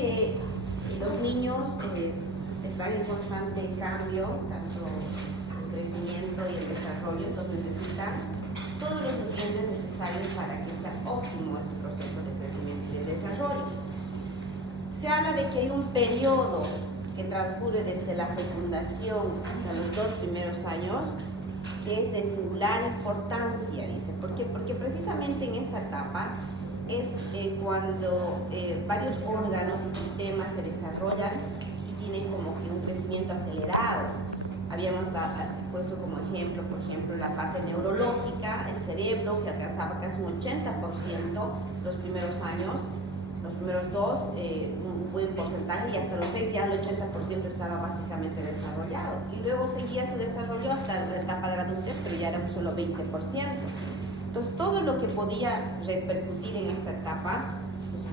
que los niños están en constante cambio, tanto el crecimiento y el desarrollo, entonces necesitan todos los nutrientes necesarios para que sea óptimo este proceso de crecimiento y de desarrollo. Se habla de que hay un periodo que transcurre desde la fecundación hasta los 2 primeros años, que es de singular importancia, dice. ¿Por qué? Porque precisamente en esta etapa es cuando varios órganos y sistemas se desarrollan y tienen como que un crecimiento acelerado. Habíamos puesto como ejemplo, por ejemplo, la parte neurológica, el cerebro, que alcanzaba casi un 80% los primeros años, los primeros 2, un buen porcentaje, y hasta los 6 ya el 80% estaba básicamente desarrollado. Y luego seguía su desarrollo hasta la etapa de la adultez, pero ya era un solo 20%. Entonces, todo lo que podía repercutir en esta etapa, pues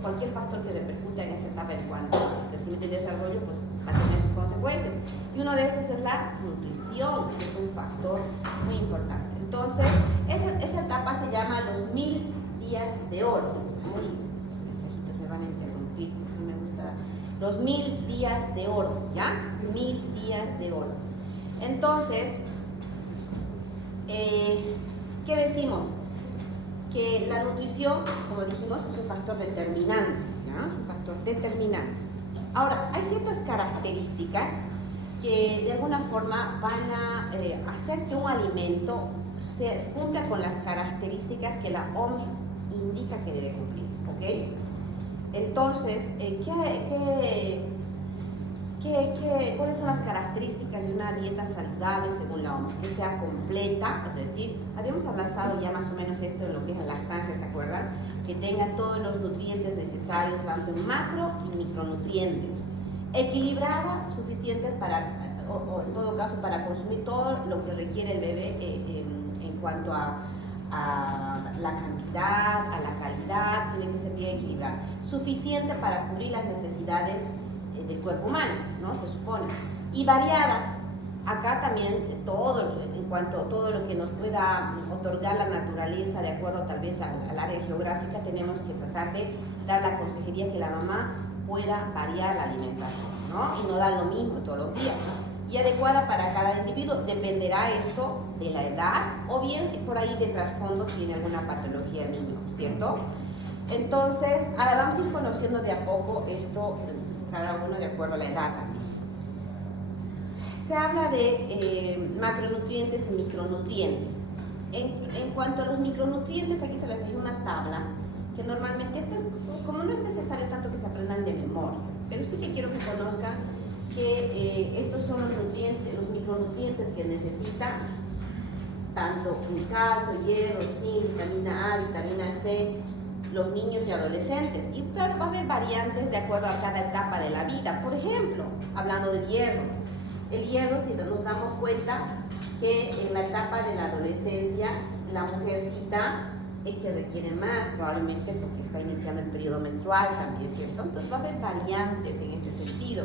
cualquier factor que repercuta en esta etapa en cuanto al crecimiento y desarrollo, pues va a tener sus consecuencias. Y uno de estos es la nutrición, que es un factor muy importante. Entonces, esa etapa se llama los 1000 días de oro. Uy, estos mensajitos me van a interrumpir, no me gusta. Los 1000 días de oro, ¿ya? 1000 días de oro. Entonces, ¿qué decimos? Que la nutrición, como dijimos, es un factor determinante, ¿ya? Es un factor determinante. Ahora, hay ciertas características que de alguna forma van a hacer que un alimento se cumpla con las características que la OMS indica que debe cumplir, ¿ok? Entonces, ¿cuáles son las características de una dieta saludable según la OMS? Que sea completa, es decir, habíamos avanzado ya más o menos esto en lo que es la lactancia, ¿se acuerdan? Que tenga todos los nutrientes necesarios, tanto macro y micronutrientes. Equilibrada, suficientes o en todo caso para consumir todo lo que requiere el bebé en cuanto a la cantidad, a la calidad, tiene que ser bien equilibrada. Suficiente para cubrir las necesidades del cuerpo humano, ¿no? Se supone. Y variada, acá también en cuanto a todo lo que nos pueda otorgar la naturaleza de acuerdo tal vez al área geográfica, tenemos que tratar de dar la consejería que la mamá pueda variar la alimentación, ¿no? Y no dar lo mismo todos los días, ¿no? Y adecuada para cada individuo, dependerá esto de la edad o bien si por ahí de trasfondo tiene alguna patología el niño, ¿cierto? Entonces, vamos a ir conociendo de a poco esto, cada uno de acuerdo a la edad también. Se habla de macronutrientes y micronutrientes. En cuanto a los micronutrientes, aquí se les dio una tabla que normalmente, como no es necesario tanto que se aprendan de memoria, pero sí que quiero que conozcan que estos son los micronutrientes que necesitan, tanto calcio, hierro, zinc, vitamina A, vitamina C, los niños y adolescentes. Y claro, va a haber variantes de acuerdo a cada etapa de la vida. Por ejemplo, hablando del hierro, el hierro, si nos damos cuenta que en la etapa de la adolescencia, la mujercita es que requiere más, probablemente porque está iniciando el periodo menstrual también, ¿cierto? Entonces va a haber variantes en este sentido,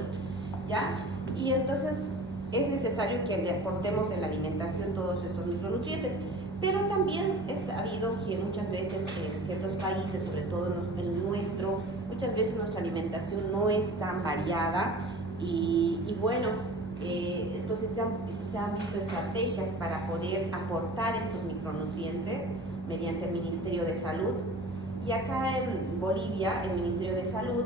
¿ya? Y entonces es necesario que aportemos en la alimentación todos estos micronutrientes. Pero también es sabido que muchas veces en ciertos países, sobre todo en el nuestro, muchas veces nuestra alimentación no es tan variada y bueno, entonces se han visto estrategias para poder aportar estos micronutrientes mediante el Ministerio de Salud. Y acá en Bolivia, el Ministerio de Salud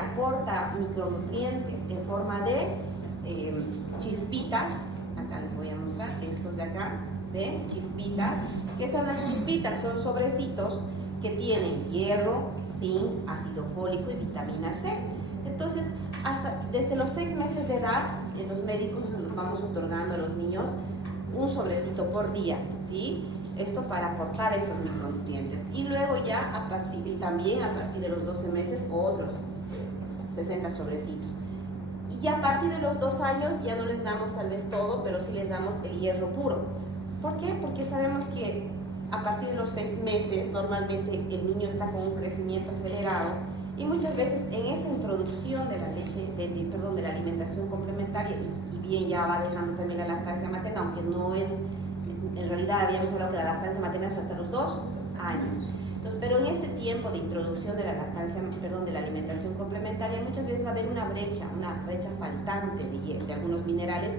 aporta micronutrientes en forma de chispitas. Acá les voy a mostrar estos de acá. ¿Ven? Chispitas. ¿Qué son las chispitas? Son sobrecitos que tienen hierro, zinc, ácido fólico y vitamina C. Entonces, desde los 6 meses de edad, los médicos nos vamos otorgando a los niños un sobrecito por día, ¿sí? Esto para aportar esos micronutrientes. Y luego ya también a partir de los 12 meses, otros 60 sobrecitos. Y ya a partir de los 2 años ya no les damos tal vez todo, pero sí les damos el hierro puro. ¿Por qué? Porque sabemos que a partir de los 6 meses normalmente el niño está con un crecimiento acelerado y muchas veces en esta introducción de la leche, de la alimentación complementaria, y bien ya va dejando también la lactancia materna, aunque no es, en realidad habíamos hablado que la lactancia materna es hasta los 2 años. Entonces, pero en este tiempo de introducción de la lactancia, perdón, de la alimentación complementaria, muchas veces va a haber una brecha faltante de algunos minerales,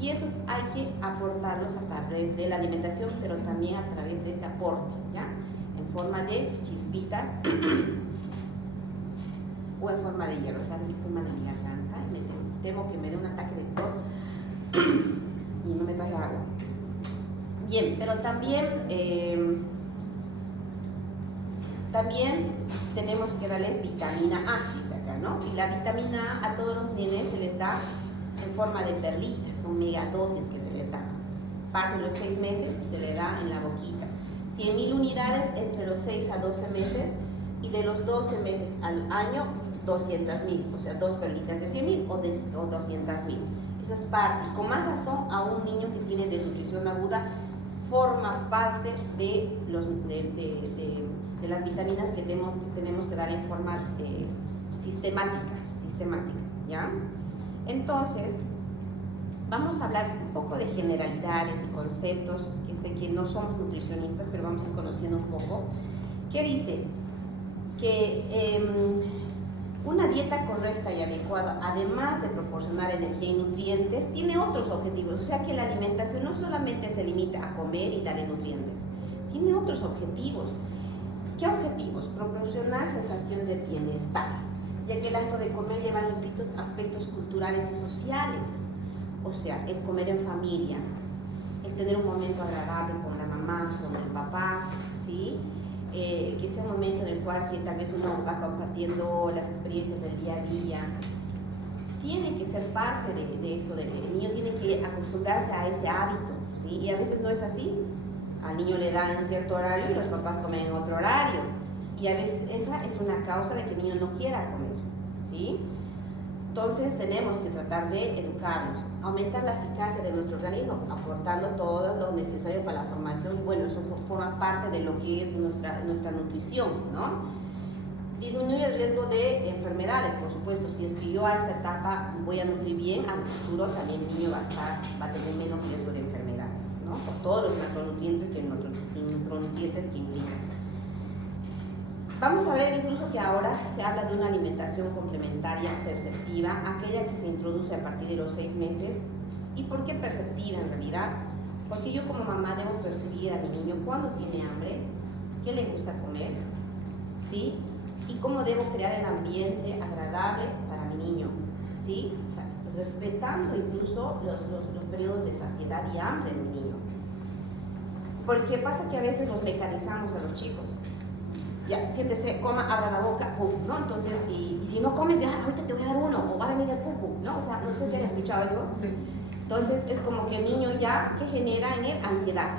y esos hay que aportarlos a través de la alimentación, pero también a través de este aporte, ¿ya? En forma de chispitas o en forma de hierro. Saben que estoy mal en mi garganta y me temo que me dé un ataque de tos y no me traje agua. Bien, pero también tenemos que darle vitamina A, dice acá, ¿no? Y la vitamina A a todos los nenes se les da en forma de perlitas, son megadosis que se les da. Parte de los 6 meses se le da en la boquita. 100.000 unidades entre los 6 a 12 meses, y de los 12 meses al año 200.000, o sea, 2 perlitas de 100.000 o 200.000. Esa es parte. Con más razón a un niño que tiene desnutrición aguda, forma parte de las vitaminas que tenemos que dar en forma sistemática, ¿ya? Entonces, vamos a hablar un poco de generalidades y conceptos, que sé que no somos nutricionistas, pero vamos a ir conociendo un poco. ¿Qué dice? Que una dieta correcta y adecuada, además de proporcionar energía y nutrientes, tiene otros objetivos. O sea que la alimentación no solamente se limita a comer y darle nutrientes, tiene otros objetivos. ¿Qué objetivos? Proporcionar sensación de bienestar, ya que el acto de comer lleva implícitos aspectos culturales y sociales. O sea, el comer en familia, el tener un momento agradable con la mamá, con el papá, ¿sí? Que sea un momento en el cual que tal vez uno va compartiendo las experiencias del día a día. Tiene que ser parte de eso, el niño tiene que acostumbrarse a ese hábito, ¿sí? Y a veces no es así. Al niño le dan en cierto horario y los papás comen en otro horario. Y a veces esa es una causa de que el niño no quiera comer, ¿sí? Entonces tenemos que tratar de educarnos, aumentar la eficacia de nuestro organismo, aportando todo lo necesario para la formación. Bueno, eso forma parte de lo que es nuestra nutrición, ¿no? Disminuye el riesgo de enfermedades, por supuesto. Si es que yo a esta etapa voy a nutrir bien, al futuro también el niño va a tener menos riesgo de enfermedades, ¿no? Por todos los macronutrientes y micronutrientes que implican. Vamos a ver incluso que ahora se habla de una alimentación complementaria perceptiva, aquella que se introduce a partir de los 6 meses. ¿Y por qué perceptiva en realidad? Porque yo como mamá debo percibir a mi niño cuándo tiene hambre, qué le gusta comer, ¿sí? Y cómo debo crear el ambiente agradable para mi niño, ¿sí? O sea, respetando incluso los periodos de saciedad y hambre de mi niño. Porque pasa que a veces los mecanizamos a los chicos. Ya, siéntese, coma, abra la boca, pum, ¿no? Entonces, y si no comes, ya, ahorita te voy a dar uno, o va a venir el pupu, ¿no? O sea, no sé si han escuchado eso. Sí. Entonces, es como que el niño ya, que genera en él ansiedad.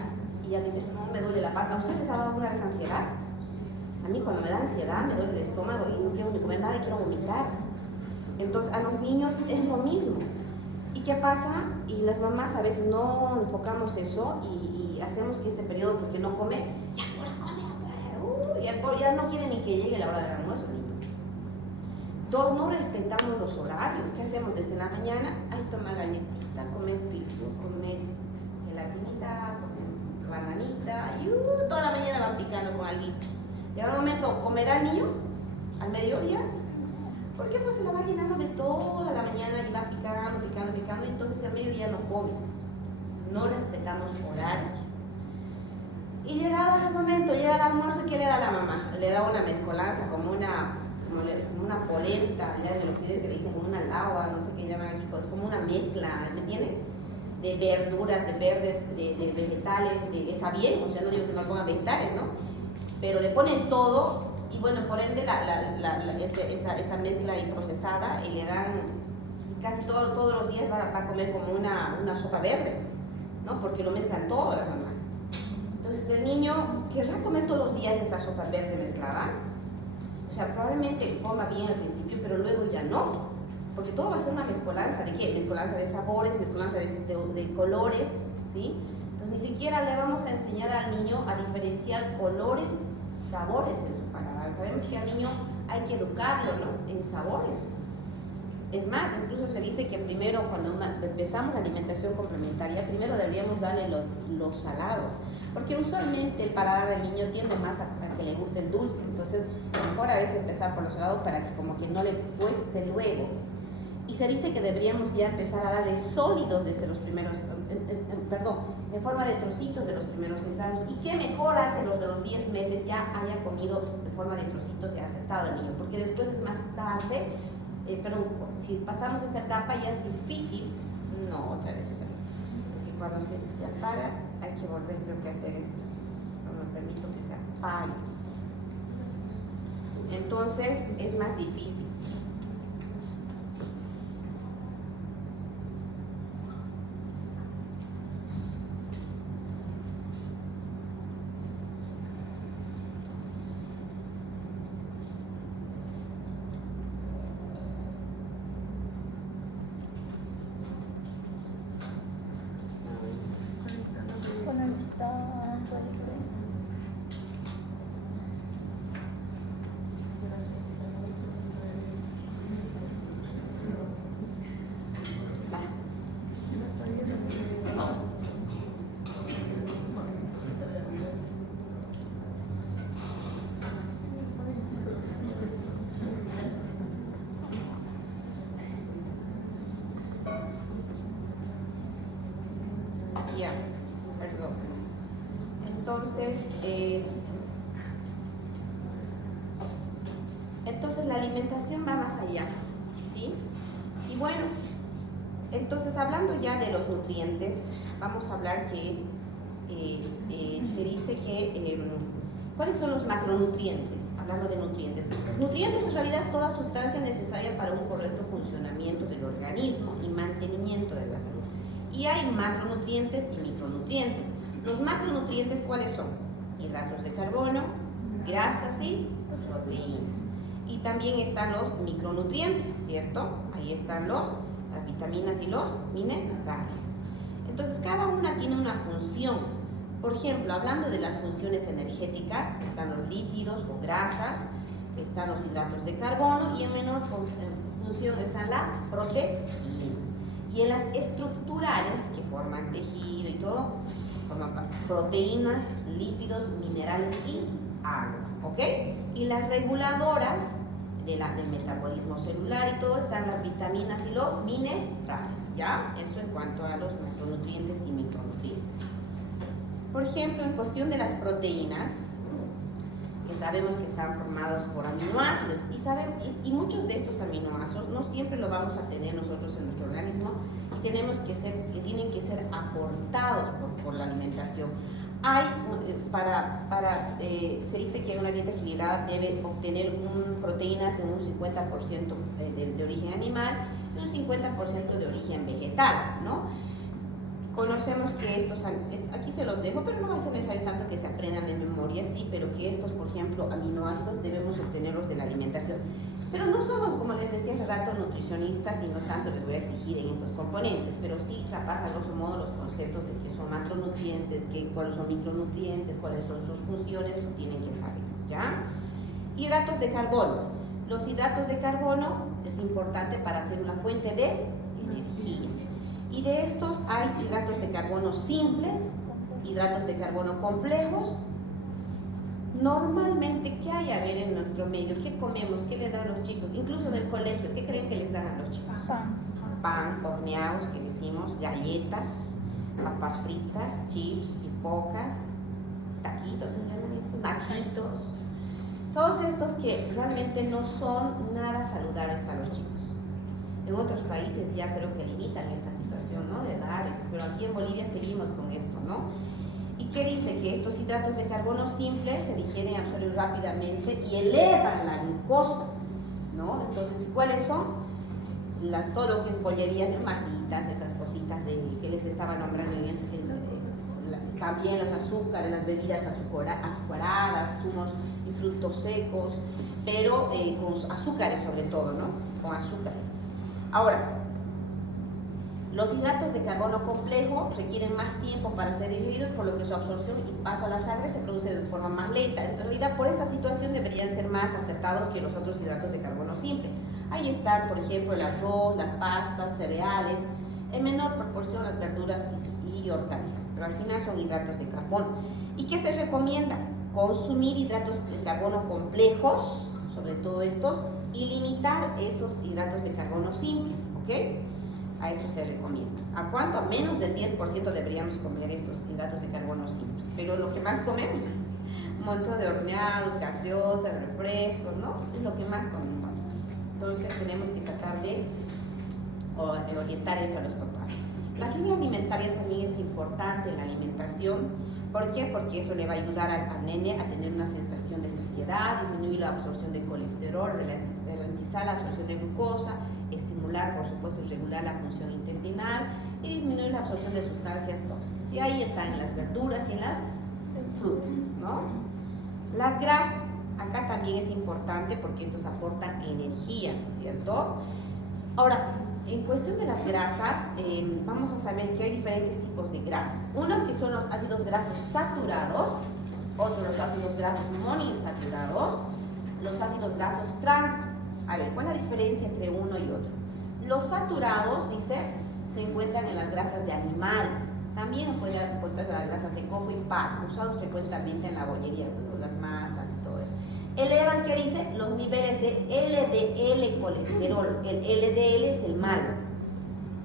Y ya dice, no, me duele la pata. ¿A usted les ha dado alguna vez ansiedad? A mí cuando me da ansiedad, me duele el estómago y no quiero ni comer nada y quiero vomitar. Entonces, a los niños es lo mismo. ¿Y qué pasa? Y las mamás a veces no enfocamos eso y hacemos que este periodo, porque no come, ya no quiere ni que llegue la hora del almuerzo, niño. 2, no respetamos los horarios. ¿Qué hacemos? Desde la mañana, ay, toma galletita, come gelatinita, come bananita, y toda la mañana van picando con algo. Y ahora un momento, ¿comerá el niño? ¿Al mediodía? ¿Por qué? Pues se la va llenando de toda la mañana y va picando, y entonces al mediodía no come. No respetamos horarios. Y llegado el momento, llega el almuerzo, ¿qué le da la mamá? Le da una mezcolanza, como una polenta, ya en el occidente le dicen como una lagua, no sé qué llaman aquí, pues como una mezcla, ¿me entienden? De verduras, de verdes, de vegetales, está bien, o sea, no digo que no pongan vegetales, ¿no? Pero le ponen todo, y bueno, por ende esta mezcla ahí procesada, y le dan, casi todos los días va a comer como una sopa verde, ¿no? Porque lo mezclan todo las mamás. Entonces el niño querrá comer todos los días esta sopa verde mezclada. O sea, probablemente coma bien al principio, pero luego ya no. Porque todo va a ser una mezcolanza. ¿De qué? Mezcolanza de sabores, mezcolanza de colores, ¿sí? Entonces ni siquiera le vamos a enseñar al niño a diferenciar colores, sabores en su paladar. Sabemos que al niño hay que educarlo, ¿no? En sabores. Es más, incluso se dice que primero, cuando empezamos la alimentación complementaria, primero deberíamos darle lo salado, porque usualmente el paladar del niño tiende más a comer que le guste el dulce. Entonces, mejor a veces empezar por lo salado para que como que no le cueste luego. Y se dice que deberíamos ya empezar a darle sólidos desde los primeros, en forma de trocitos de los primeros 6 años. Y qué mejor antes de los 10 meses ya haya comido en forma de trocitos y aceptado el niño, porque después es más tarde, si pasamos esta etapa ya es difícil. No, otra vez es que cuando se apaga hay que volver, creo que a hacer esto. No me permito que se apague. Entonces es más difícil. Ya, perdón. Entonces la alimentación va más allá, ¿sí? Y bueno, entonces hablando ya de los nutrientes, vamos a hablar que se dice que ¿cuáles son los macronutrientes? Hablando de nutrientes. Nutrientes en realidad es toda sustancia necesaria para un correcto funcionamiento del organismo y mantenimiento de la salud. Y hay macronutrientes y micronutrientes. Los macronutrientes, ¿cuáles son? Hidratos de carbono, grasas y proteínas. Y también están los micronutrientes, ¿cierto? Ahí están las vitaminas y los minerales. Entonces, cada una tiene una función. Por ejemplo, hablando de las funciones energéticas, están los lípidos o grasas, están los hidratos de carbono y en menor función están las proteínas. Y en las estructurales, que forman tejido y todo, forman proteínas, lípidos, minerales y agua, ¿ok? Y las reguladoras del metabolismo celular y todo, están las vitaminas y los minerales, ¿ya? Eso en cuanto a los macronutrientes y micronutrientes. Por ejemplo, en cuestión de las proteínas, que sabemos que están formados por aminoácidos y muchos de estos aminoácidos no siempre lo vamos a tener nosotros en nuestro organismo y tienen que ser aportados por la alimentación. Se dice que una dieta equilibrada debe obtener proteínas de un 50% de origen animal y un 50% de origen vegetal, ¿no? Conocemos que estos, aquí se los dejo, pero no va a ser necesario tanto que se aprendan de memoria, sí, pero que estos, por ejemplo, aminoácidos debemos obtenerlos de la alimentación. Pero no somos, como les decía hace rato, nutricionistas y no tanto les voy a exigir en estos componentes, pero sí capaz a grosso modo los conceptos de qué son macronutrientes, cuáles son micronutrientes, cuáles son sus funciones, lo tienen que saber, ¿ya? Hidratos de carbono. Los hidratos de carbono es importante para hacer una fuente de energía. Y de estos hay hidratos de carbono simples, hidratos de carbono complejos. Normalmente, ¿qué hay a ver en nuestro medio? ¿Qué comemos? ¿Qué le dan a los chicos? Incluso del colegio, ¿qué creen que les dan a los chicos? Pan, horneados, que decimos, galletas, papas fritas, chips, pipocas, taquitos, ¿me llaman esto? Nachitos. Todos estos que realmente no son nada saludables para los chicos. En otros países ya creo que limitan esta situación, ¿no? De edades, pero aquí en Bolivia seguimos con esto, ¿no? ¿Y qué dice? Que estos hidratos de carbono simples se digieren y absorben rápidamente y elevan la glucosa, ¿no? Entonces, ¿cuáles son? Todo lo que es bollerías, masitas, esas cositas que les estaba nombrando también los azúcares, las bebidas azucaradas, zumos y frutos secos, pero con azúcares sobre todo, ¿no? Con azúcares. Ahora, los hidratos de carbono complejo requieren más tiempo para ser digeridos, por lo que su absorción y paso a la sangre se produce de forma más lenta. En realidad, por esta situación deberían ser más acertados que los otros hidratos de carbono simple. Ahí están, por ejemplo, el arroz, las pastas, cereales, en menor proporción las verduras y hortalizas, pero al final son hidratos de carbono. ¿Y qué se recomienda? consumir hidratos de carbono complejos, sobre todo estos, y limitar esos hidratos de carbono simples, ¿ok? A eso se recomienda. ¿A cuánto? A menos del 10% deberíamos comer estos hidratos de carbono simples. Pero lo que más comemos, un montón de horneados, gaseosas, refrescos, ¿no? Es lo que más comemos. Entonces tenemos que tratar de orientar eso a los papás. La fibra alimentaria también es importante en la alimentación. ¿Por qué? Porque eso le va a ayudar al nene a tener una sensación de saciedad, disminuir la absorción de colesterol, ralentizar la absorción de glucosa, estimular, por supuesto, y regular la función intestinal y disminuir la absorción de sustancias tóxicas. Y ahí están en las verduras y en las frutas, ¿no? Las grasas, acá también es importante porque estos aportan energía, ¿no es cierto? Ahora, en cuestión de las grasas, vamos a saber que hay diferentes tipos de grasas. Uno que son los ácidos grasos saturados, otro los ácidos grasos monoinsaturados, los ácidos grasos trans. A ver, ¿cuál es la diferencia entre uno y otro? Los saturados, dice, se encuentran en las grasas de animales. También pueden encontrarse las grasas de coco y pan, usados frecuentemente en la bollería, las masas y todo eso. Elevan, ¿qué dice? Los niveles de LDL colesterol. El LDL es el malo.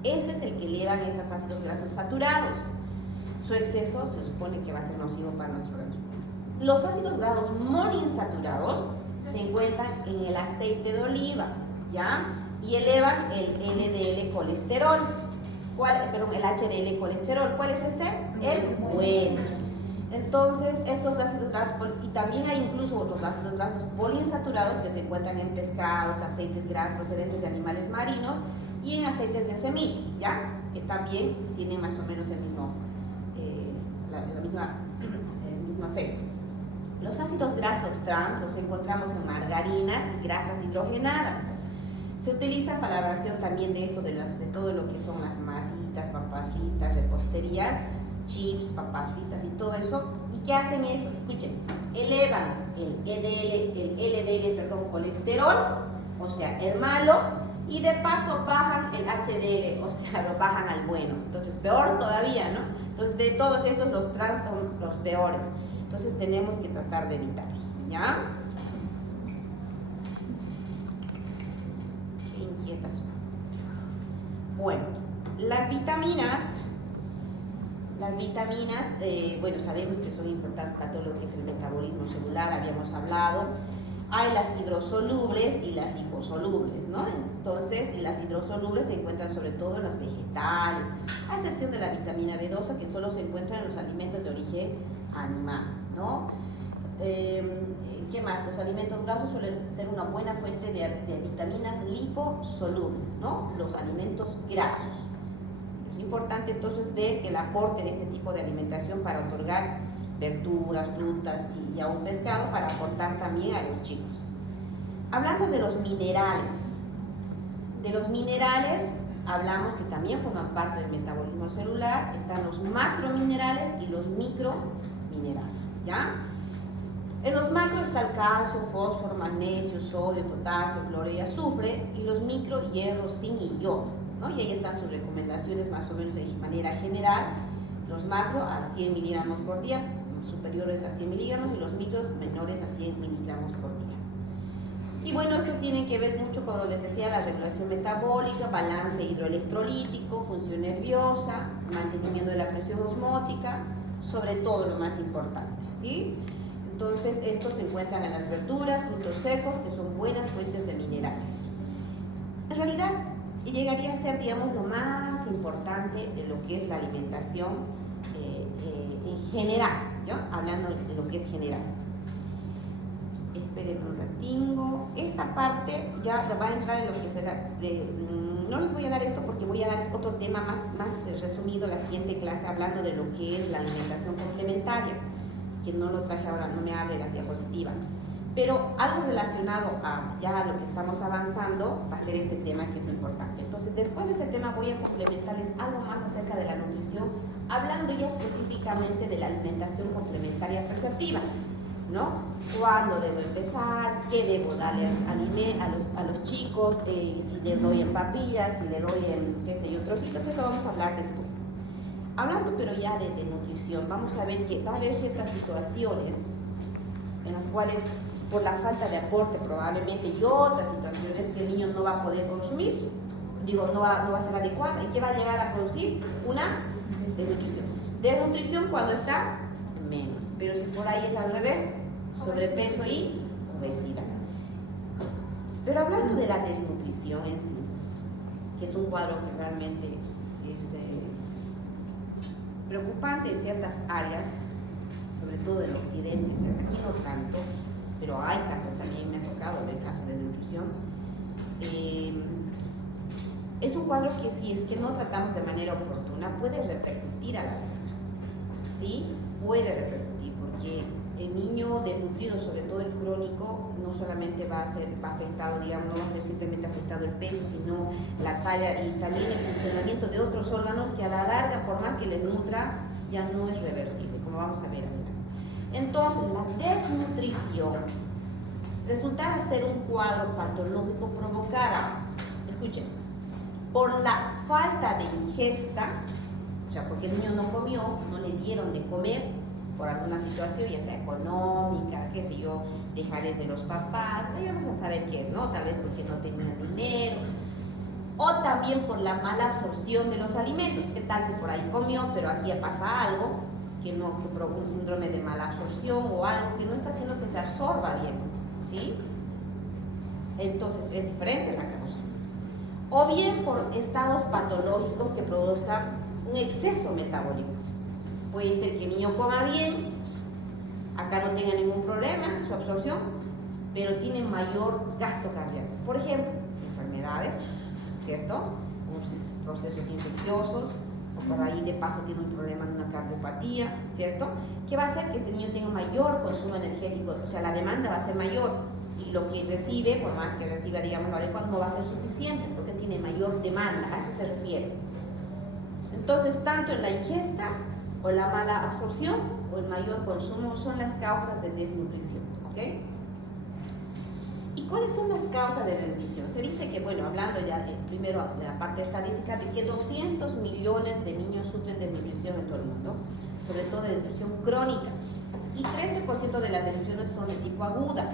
Ese es el que elevan esos ácidos grasos saturados. Su exceso se supone que va a ser nocivo para nuestro organismo. Los ácidos grasos monoinsaturados se encuentran en el aceite de oliva, ¿ya? Y elevan el LDL colesterol. El HDL colesterol. ¿Cuál es ese? El bueno. Entonces, estos ácidos grasos, y también hay incluso otros ácidos grasos poliinsaturados que se encuentran en pescados, aceites grasos procedentes de animales marinos y en aceites de semilla, ¿ya? Que también tienen más o menos el mismo efecto. Los ácidos grasos trans los encontramos en margarinas y grasas hidrogenadas. Se utilizan para la elaboración también de esto, de todo lo que son las masitas, papas fritas, reposterías, chips, papas fritas y todo eso. ¿Y qué hacen esto? Escuchen, elevan el LDL, colesterol, o sea, el malo, y de paso bajan el HDL, o sea, lo bajan al bueno. Entonces, peor todavía, ¿no? Entonces, de todos estos, los trans son los peores. Entonces, tenemos que tratar de evitarlos, ¿ya? Qué inquietas son. Bueno, las vitaminas, bueno, sabemos que son importantes para todo lo que es el metabolismo celular, habíamos hablado. Hay las hidrosolubles y las liposolubles, ¿no? Entonces, las hidrosolubles se encuentran sobre todo en los vegetales, a excepción de la vitamina B12, que solo se encuentra en los alimentos de origen animal, ¿no? ¿Qué más? Los alimentos grasos suelen ser una buena fuente de vitaminas liposolubles, ¿no? Los alimentos grasos. Es importante entonces ver el aporte de este tipo de alimentación para otorgar verduras, frutas y aún pescado para aportar también a los chicos. Hablando de los minerales, hablamos que también forman parte del metabolismo celular. Están los macrominerales y los microminerales, ¿ya? En los macros está el calcio, fósforo, magnesio, sodio, potasio, cloro y azufre, y los micro, hierro, zinc y yodo, ¿no? Y ahí están sus recomendaciones más o menos de manera general. Los macro a 100 miligramos por día, superiores a 100 miligramos, y los micros menores a 100 miligramos por día. Y bueno, estos tienen que ver mucho, como les decía, la regulación metabólica, balance hidroelectrolítico, función nerviosa, mantenimiento de la presión osmótica, sobre todo lo más importante, ¿sí? Entonces, estos se encuentran en las verduras, frutos secos, que son buenas fuentes de minerales. En realidad, llegaría a ser, digamos, lo más importante de lo que es la alimentación en general, ¿no? Hablando de lo que es general. Esperen un ratingo. Esta parte ya va a entrar en lo que será. No les voy a dar esto porque voy a darles otro tema más resumido la siguiente clase, hablando de lo que es la alimentación complementaria, que no lo traje ahora, no me abre las diapositivas. Pero algo relacionado a ya lo que estamos avanzando va a ser este tema que es importante. Entonces, después de este tema voy a complementarles algo más acerca de la nutrición, hablando ya específicamente de la alimentación complementaria perceptiva, ¿no? ¿Cuándo debo empezar? ¿Qué debo darle a los chicos? Si le doy en papillas, si le doy en, qué sé yo, trocitos, eso vamos a hablar después. Hablando pero ya de nutrición, vamos a ver que va a haber ciertas situaciones en las cuales por la falta de aporte probablemente y otras situaciones que el niño no va a poder consumir, no va a ser adecuada, y que va a llegar a producir una desnutrición. Desnutrición cuando está menos, pero si por ahí es al revés, sobrepeso y obesidad. Pero hablando de la desnutrición en sí, que es un cuadro que realmente es preocupante en ciertas áreas, sobre todo en el occidente, aquí no tanto, pero hay casos, también me ha tocado ver casos de nutrición. Es un cuadro que si es que no tratamos de manera oportuna puede repercutir a la vida, ¿sí? Puede repercutir, porque el niño desnutrido, sobre todo el crónico, no solamente va a ser afectado, digamos, no va a ser simplemente afectado el peso, sino la talla y también el funcionamiento de otros órganos que a la larga, por más que le nutra, ya no es reversible, como vamos a ver ahora. Entonces, la desnutrición resultará ser un cuadro patológico provocada, escuchen, por la falta de ingesta, o sea, porque el niño no comió, no le dieron de comer por alguna situación, ya sea económica, qué sé yo, dejares de los papás, vamos a saber qué es, ¿no? Tal vez porque no tenían dinero, o también por la mala absorción de los alimentos. ¿Qué tal si por ahí comió, pero aquí pasa algo, que provoca un síndrome de mala absorción o algo que no está haciendo que se absorba bien, ¿sí? Entonces es diferente la causa. O bien por estados patológicos que produzcan un exceso metabólico. Puede ser que el niño coma bien, acá no tenga ningún problema su absorción, pero tiene mayor gasto cardíaco. Por ejemplo, enfermedades, ¿cierto? Procesos infecciosos, o por ahí de paso tiene un problema de una cardiopatía, ¿cierto? Que va a hacer que este niño tenga mayor consumo energético, o sea, la demanda va a ser mayor y lo que recibe, por más que reciba, digamos, lo adecuado, no va a ser suficiente porque tiene mayor demanda, a eso se refiere. Entonces, tanto en la ingesta o la mala absorción o el mayor consumo son las causas de desnutrición, ¿ok? ¿Y cuáles son las causas de desnutrición? Se dice que, bueno, hablando ya primero de la parte estadística, de que 200 millones de niños sufren de desnutrición en todo el mundo, sobre todo de desnutrición crónica, y 13% de las desnutriciones son de tipo aguda.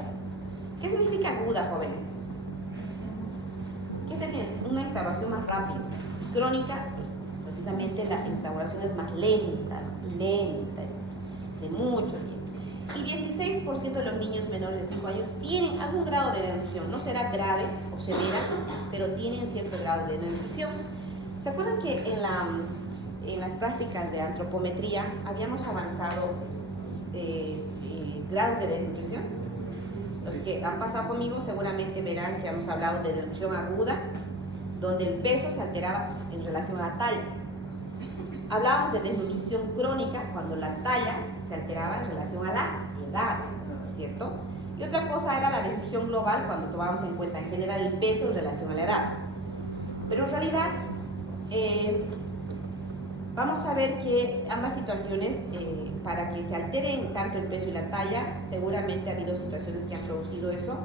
¿Qué significa aguda, jóvenes? Que tiene una instauración más rápida. Crónica, precisamente la instauración es más lenta, de mucho tiempo. Y 16% de los niños menores de 5 años tienen algún grado de desnutrición. No será grave o severa, pero tienen cierto grado de desnutrición. ¿Se acuerdan que en las prácticas de antropometría habíamos avanzado grados de desnutrición? Los que han pasado conmigo seguramente verán que hemos hablado de desnutrición aguda, donde el peso se alteraba en relación a la talla. Hablábamos de desnutrición crónica cuando la talla se alteraba en relación a la edad, ¿cierto? Y otra cosa era la desnutrición global cuando tomábamos en cuenta en general el peso en relación a la edad. Pero en realidad vamos a ver que ambas situaciones, para que se alteren tanto el peso y la talla, seguramente ha habido situaciones que han producido eso,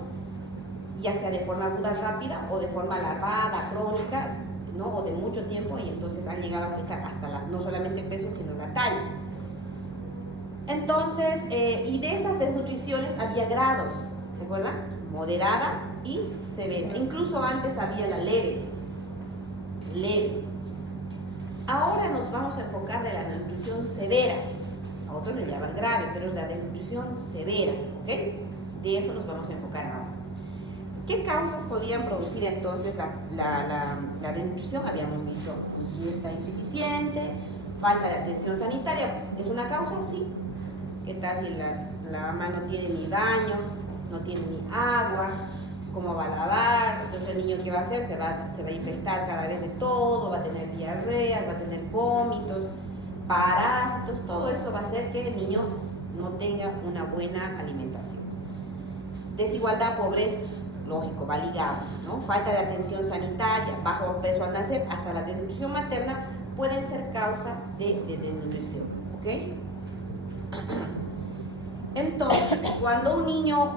ya sea de forma aguda rápida o de forma alargada, crónica, ¿no? O de mucho tiempo, y entonces han llegado a afectar hasta no solamente el peso, sino la talla. Entonces, y de estas desnutriciones había grados, ¿se acuerdan? Moderada y severa. Incluso antes había la leve. Ahora nos vamos a enfocar de la desnutrición severa. A otros le llaman grave, pero es la desnutrición severa, ¿ok? De eso nos vamos a enfocar ahora. ¿Qué causas podían producir entonces la desnutrición? Habíamos visto ingesta insuficiente, falta de atención sanitaria. ¿Es una causa? Sí. ¿Qué tal si la mamá no tiene ni baño, no tiene ni agua? ¿Cómo va a lavar? Entonces el niño, ¿qué va a hacer? Se va a infectar cada vez de todo, va a tener diarrea, va a tener vómitos, parásitos, todo eso va a hacer que el niño no tenga una buena alimentación. Desigualdad, pobreza, lógico, va ligado, ¿no? Falta de atención sanitaria, bajo peso al nacer, hasta la desnutrición materna pueden ser causa de desnutrición, ¿ok? Entonces, cuando un niño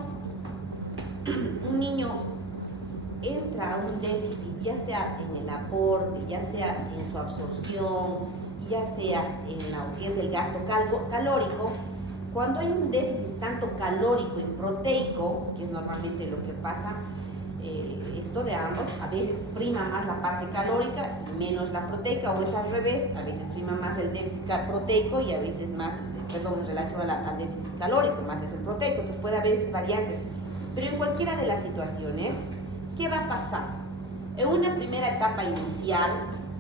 entra a un déficit, ya sea en el aporte, ya sea en su absorción, ya sea en lo que es el gasto calórico, Cuando hay un déficit tanto calórico y proteico, que es normalmente lo que pasa, esto de ambos, a veces prima más la parte calórica y menos la proteica, o es al revés, a veces prima más el déficit proteico y a veces más, perdón, en relación al déficit calórico, más es el proteico, entonces puede haber esas variantes. Pero en cualquiera de las situaciones, ¿qué va a pasar? En una primera etapa inicial,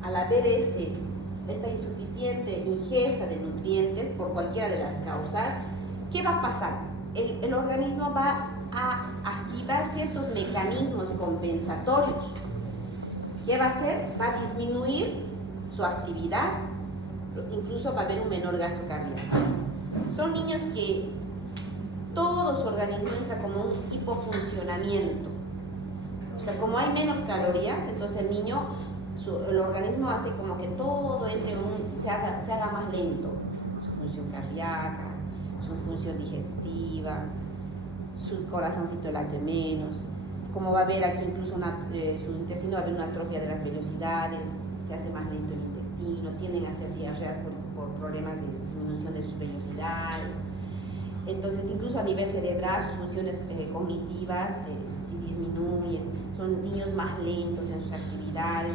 al haber esta insuficiente ingesta de nutrientes por cualquiera de las causas, ¿qué va a pasar? El organismo va a activar ciertos mecanismos compensatorios. ¿Qué va a hacer? Va a disminuir su actividad, incluso va a haber un menor gasto cardíaco. Son niños que todo su organismo entra como un hipofuncionamiento. O sea, como hay menos calorías, entonces el niño, el organismo hace como que todo entre se haga más lento. Su función cardíaca, su función digestiva, su corazoncito late menos. Como va a haber aquí incluso su intestino va a haber una atrofia de las velocidades, se hace más lento el intestino, tienden a hacer diarreas por problemas de disminución de sus velocidades. Entonces, incluso a nivel cerebral, sus funciones cognitivas disminuyen, son niños más lentos en sus actividades.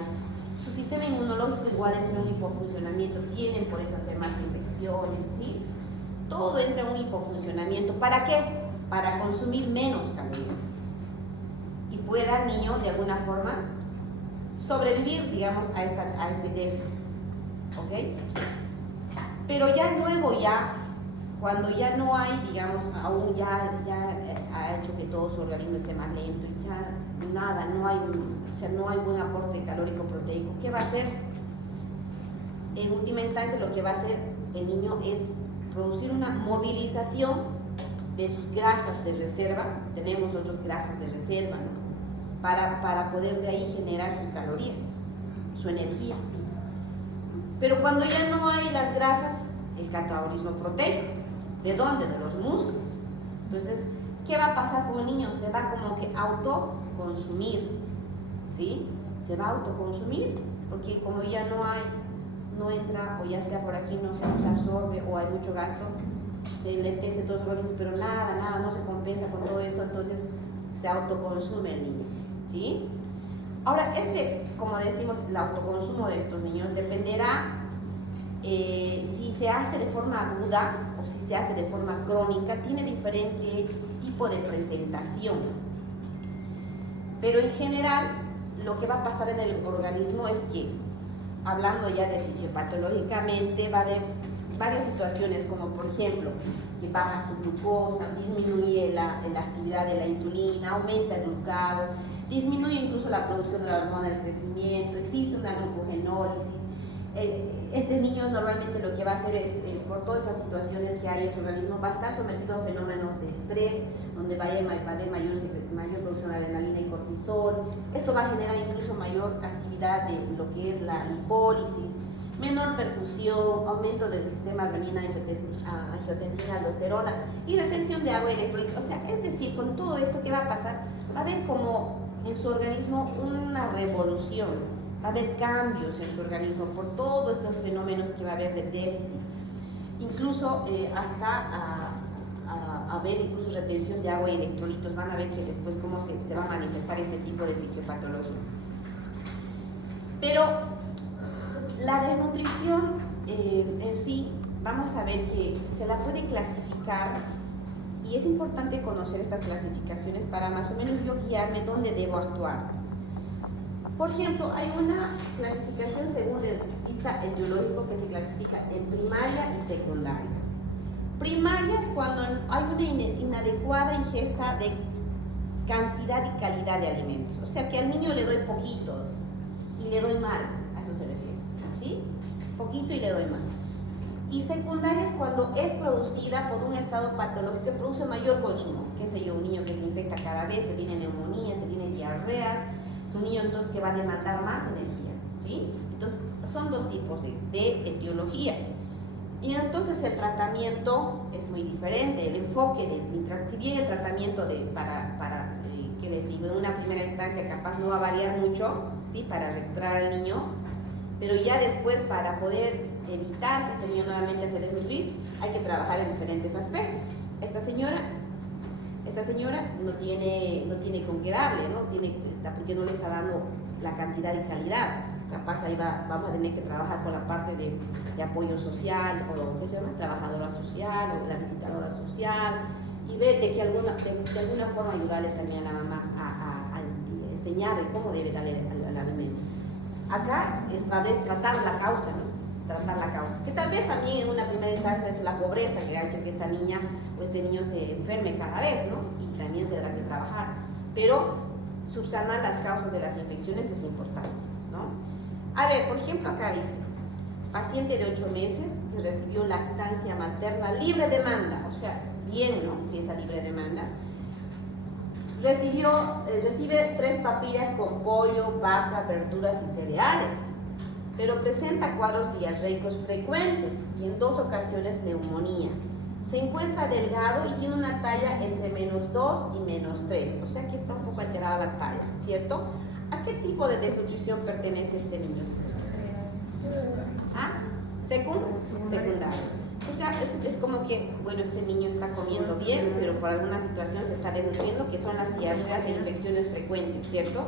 Su sistema inmunológico igual entra en un hipofuncionamiento, tienden por eso a hacer más infecciones, ¿sí? Todo entra en un hipofuncionamiento. ¿Para qué? Para consumir menos calorías y pueda el niño de alguna forma sobrevivir, digamos, a este déficit, ¿ok? Pero ya luego, cuando ya no hay, digamos, aún ya ha hecho que todo su organismo esté más lento y ya nada, no hay buen aporte calórico proteico, ¿qué va a hacer? En última instancia, lo que va a hacer el niño es producir una movilización de sus grasas de reserva. Tenemos otras grasas de reserva, ¿no? Para poder de ahí generar sus calorías, su energía. Pero cuando ya no hay las grasas, el catabolismo proteico. ¿De dónde? De los músculos. Entonces, ¿qué va a pasar con el niño? Se va como que autoconsumir, ¿sí? Se va a autoconsumir porque como ya no entra, o ya sea por aquí no se absorbe o hay mucho gasto, se enlentece todos los órganos, pero nada, no se compensa con todo eso, entonces se autoconsume el niño, ¿sí? Ahora, como decimos, el autoconsumo de estos niños dependerá si se hace de forma aguda o si se hace de forma crónica, tiene diferente tipo de presentación. Pero en general, lo que va a pasar en el organismo es que, hablando ya de fisiopatológicamente, va a haber varias situaciones, como por ejemplo, que baja su glucosa, disminuye la actividad de la insulina, aumenta el glucagón, disminuye incluso la producción de la hormona del crecimiento, existe una glucogenólisis. Este niño normalmente lo que va a hacer es, por todas estas situaciones que hay en su organismo, va a estar sometido a fenómenos de estrés, donde va a haber mayor producción de adrenalina y cortisol. Esto va a generar incluso mayor actividad de lo que es la lipólisis, menor perfusión, aumento del sistema renina, angiotensina, aldosterona y retención de agua y electrolitos. O sea, es decir, con todo esto, ¿qué va a pasar? Va a haber como en su organismo una revolución, va a haber cambios en su organismo por todos estos fenómenos que va a haber de déficit, incluso hasta haber incluso retención de agua y electrolitos. Van a ver que después cómo se va a manifestar este tipo de fisiopatología. Pero la desnutrición en sí, vamos a ver que se la puede clasificar, y es importante conocer estas clasificaciones para más o menos yo guiarme dónde debo actuar. Por ejemplo, hay una clasificación según el punto de vista etiológico que se clasifica en primaria y secundaria. Primaria es cuando hay una inadecuada ingesta de cantidad y calidad de alimentos. O sea, que al niño le doy poquito y le doy mal, a eso se refiere, ¿sí? Poquito y le doy mal. Y secundaria es cuando es producida por un estado patológico que produce mayor consumo. Qué sé yo, un niño que se infecta cada vez, que tiene neumonías, que tiene diarreas, es un niño entonces que va a demandar más energía, ¿sí? Entonces, son dos tipos de etiología. Y entonces el tratamiento es muy diferente, el enfoque si bien el tratamiento que les digo, en una primera instancia capaz no va a variar mucho, ¿sí? Para recuperar al niño, pero ya después para poder evitar que este niño nuevamente se desnutre, hay que trabajar en diferentes aspectos. esta señora no tiene con qué darle, ¿no? Porque no le está dando la cantidad y calidad. Capaz ahí vamos a tener que trabajar con la parte de apoyo social, o ¿qué se llama? Trabajadora social, o la visitadora social, y ver de alguna forma ayudarle también a la mamá a enseñarle cómo debe darle el alimento. Acá es tratar la causa, ¿no? Tratar la causa. Que tal vez también en una primera instancia es la pobreza que ha hecho que esta niña o este niño se enferme cada vez, ¿no? Y también tendrá que trabajar. Pero subsanar las causas de las infecciones es importante, ¿no? A ver, por ejemplo, acá dice, paciente de 8 meses que recibió lactancia materna libre demanda, o sea, bien, ¿no? Si es a libre demanda. Recibe 3 papillas con pollo, vaca, verduras y cereales, pero presenta cuadros diarreicos frecuentes y en 2 ocasiones neumonía. Se encuentra delgado y tiene una talla entre -2 y -3, o sea que está un poco alterada la talla, ¿cierto? ¿A qué tipo de desnutrición pertenece este niño? ¿Ah? Secundario. O sea, es como que, bueno, este niño está comiendo bien, pero por alguna situación se está desnutriendo, que son las diarreas e infecciones frecuentes, ¿cierto?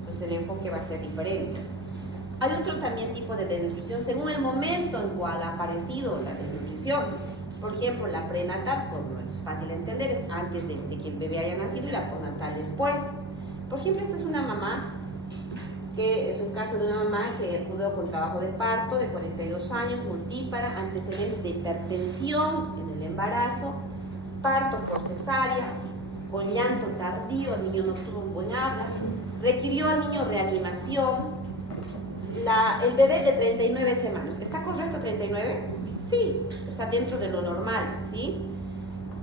Entonces el enfoque va a ser diferente. Hay otro también tipo de desnutrición según el momento en cual ha aparecido la desnutrición. Por ejemplo, la prenatal, pues no es fácil de entender, es antes de que el bebé haya nacido, y la postnatal después. Por ejemplo, esta es una mamá, que es un caso de una mamá que acudió con trabajo de parto de 42 años, multípara, antecedentes de hipertensión en el embarazo, parto por cesárea, con llanto tardío, el niño no tuvo un buen habla, requirió al niño reanimación. El bebé de 39 semanas, ¿está correcto 39? Sí, está dentro de lo normal, ¿sí?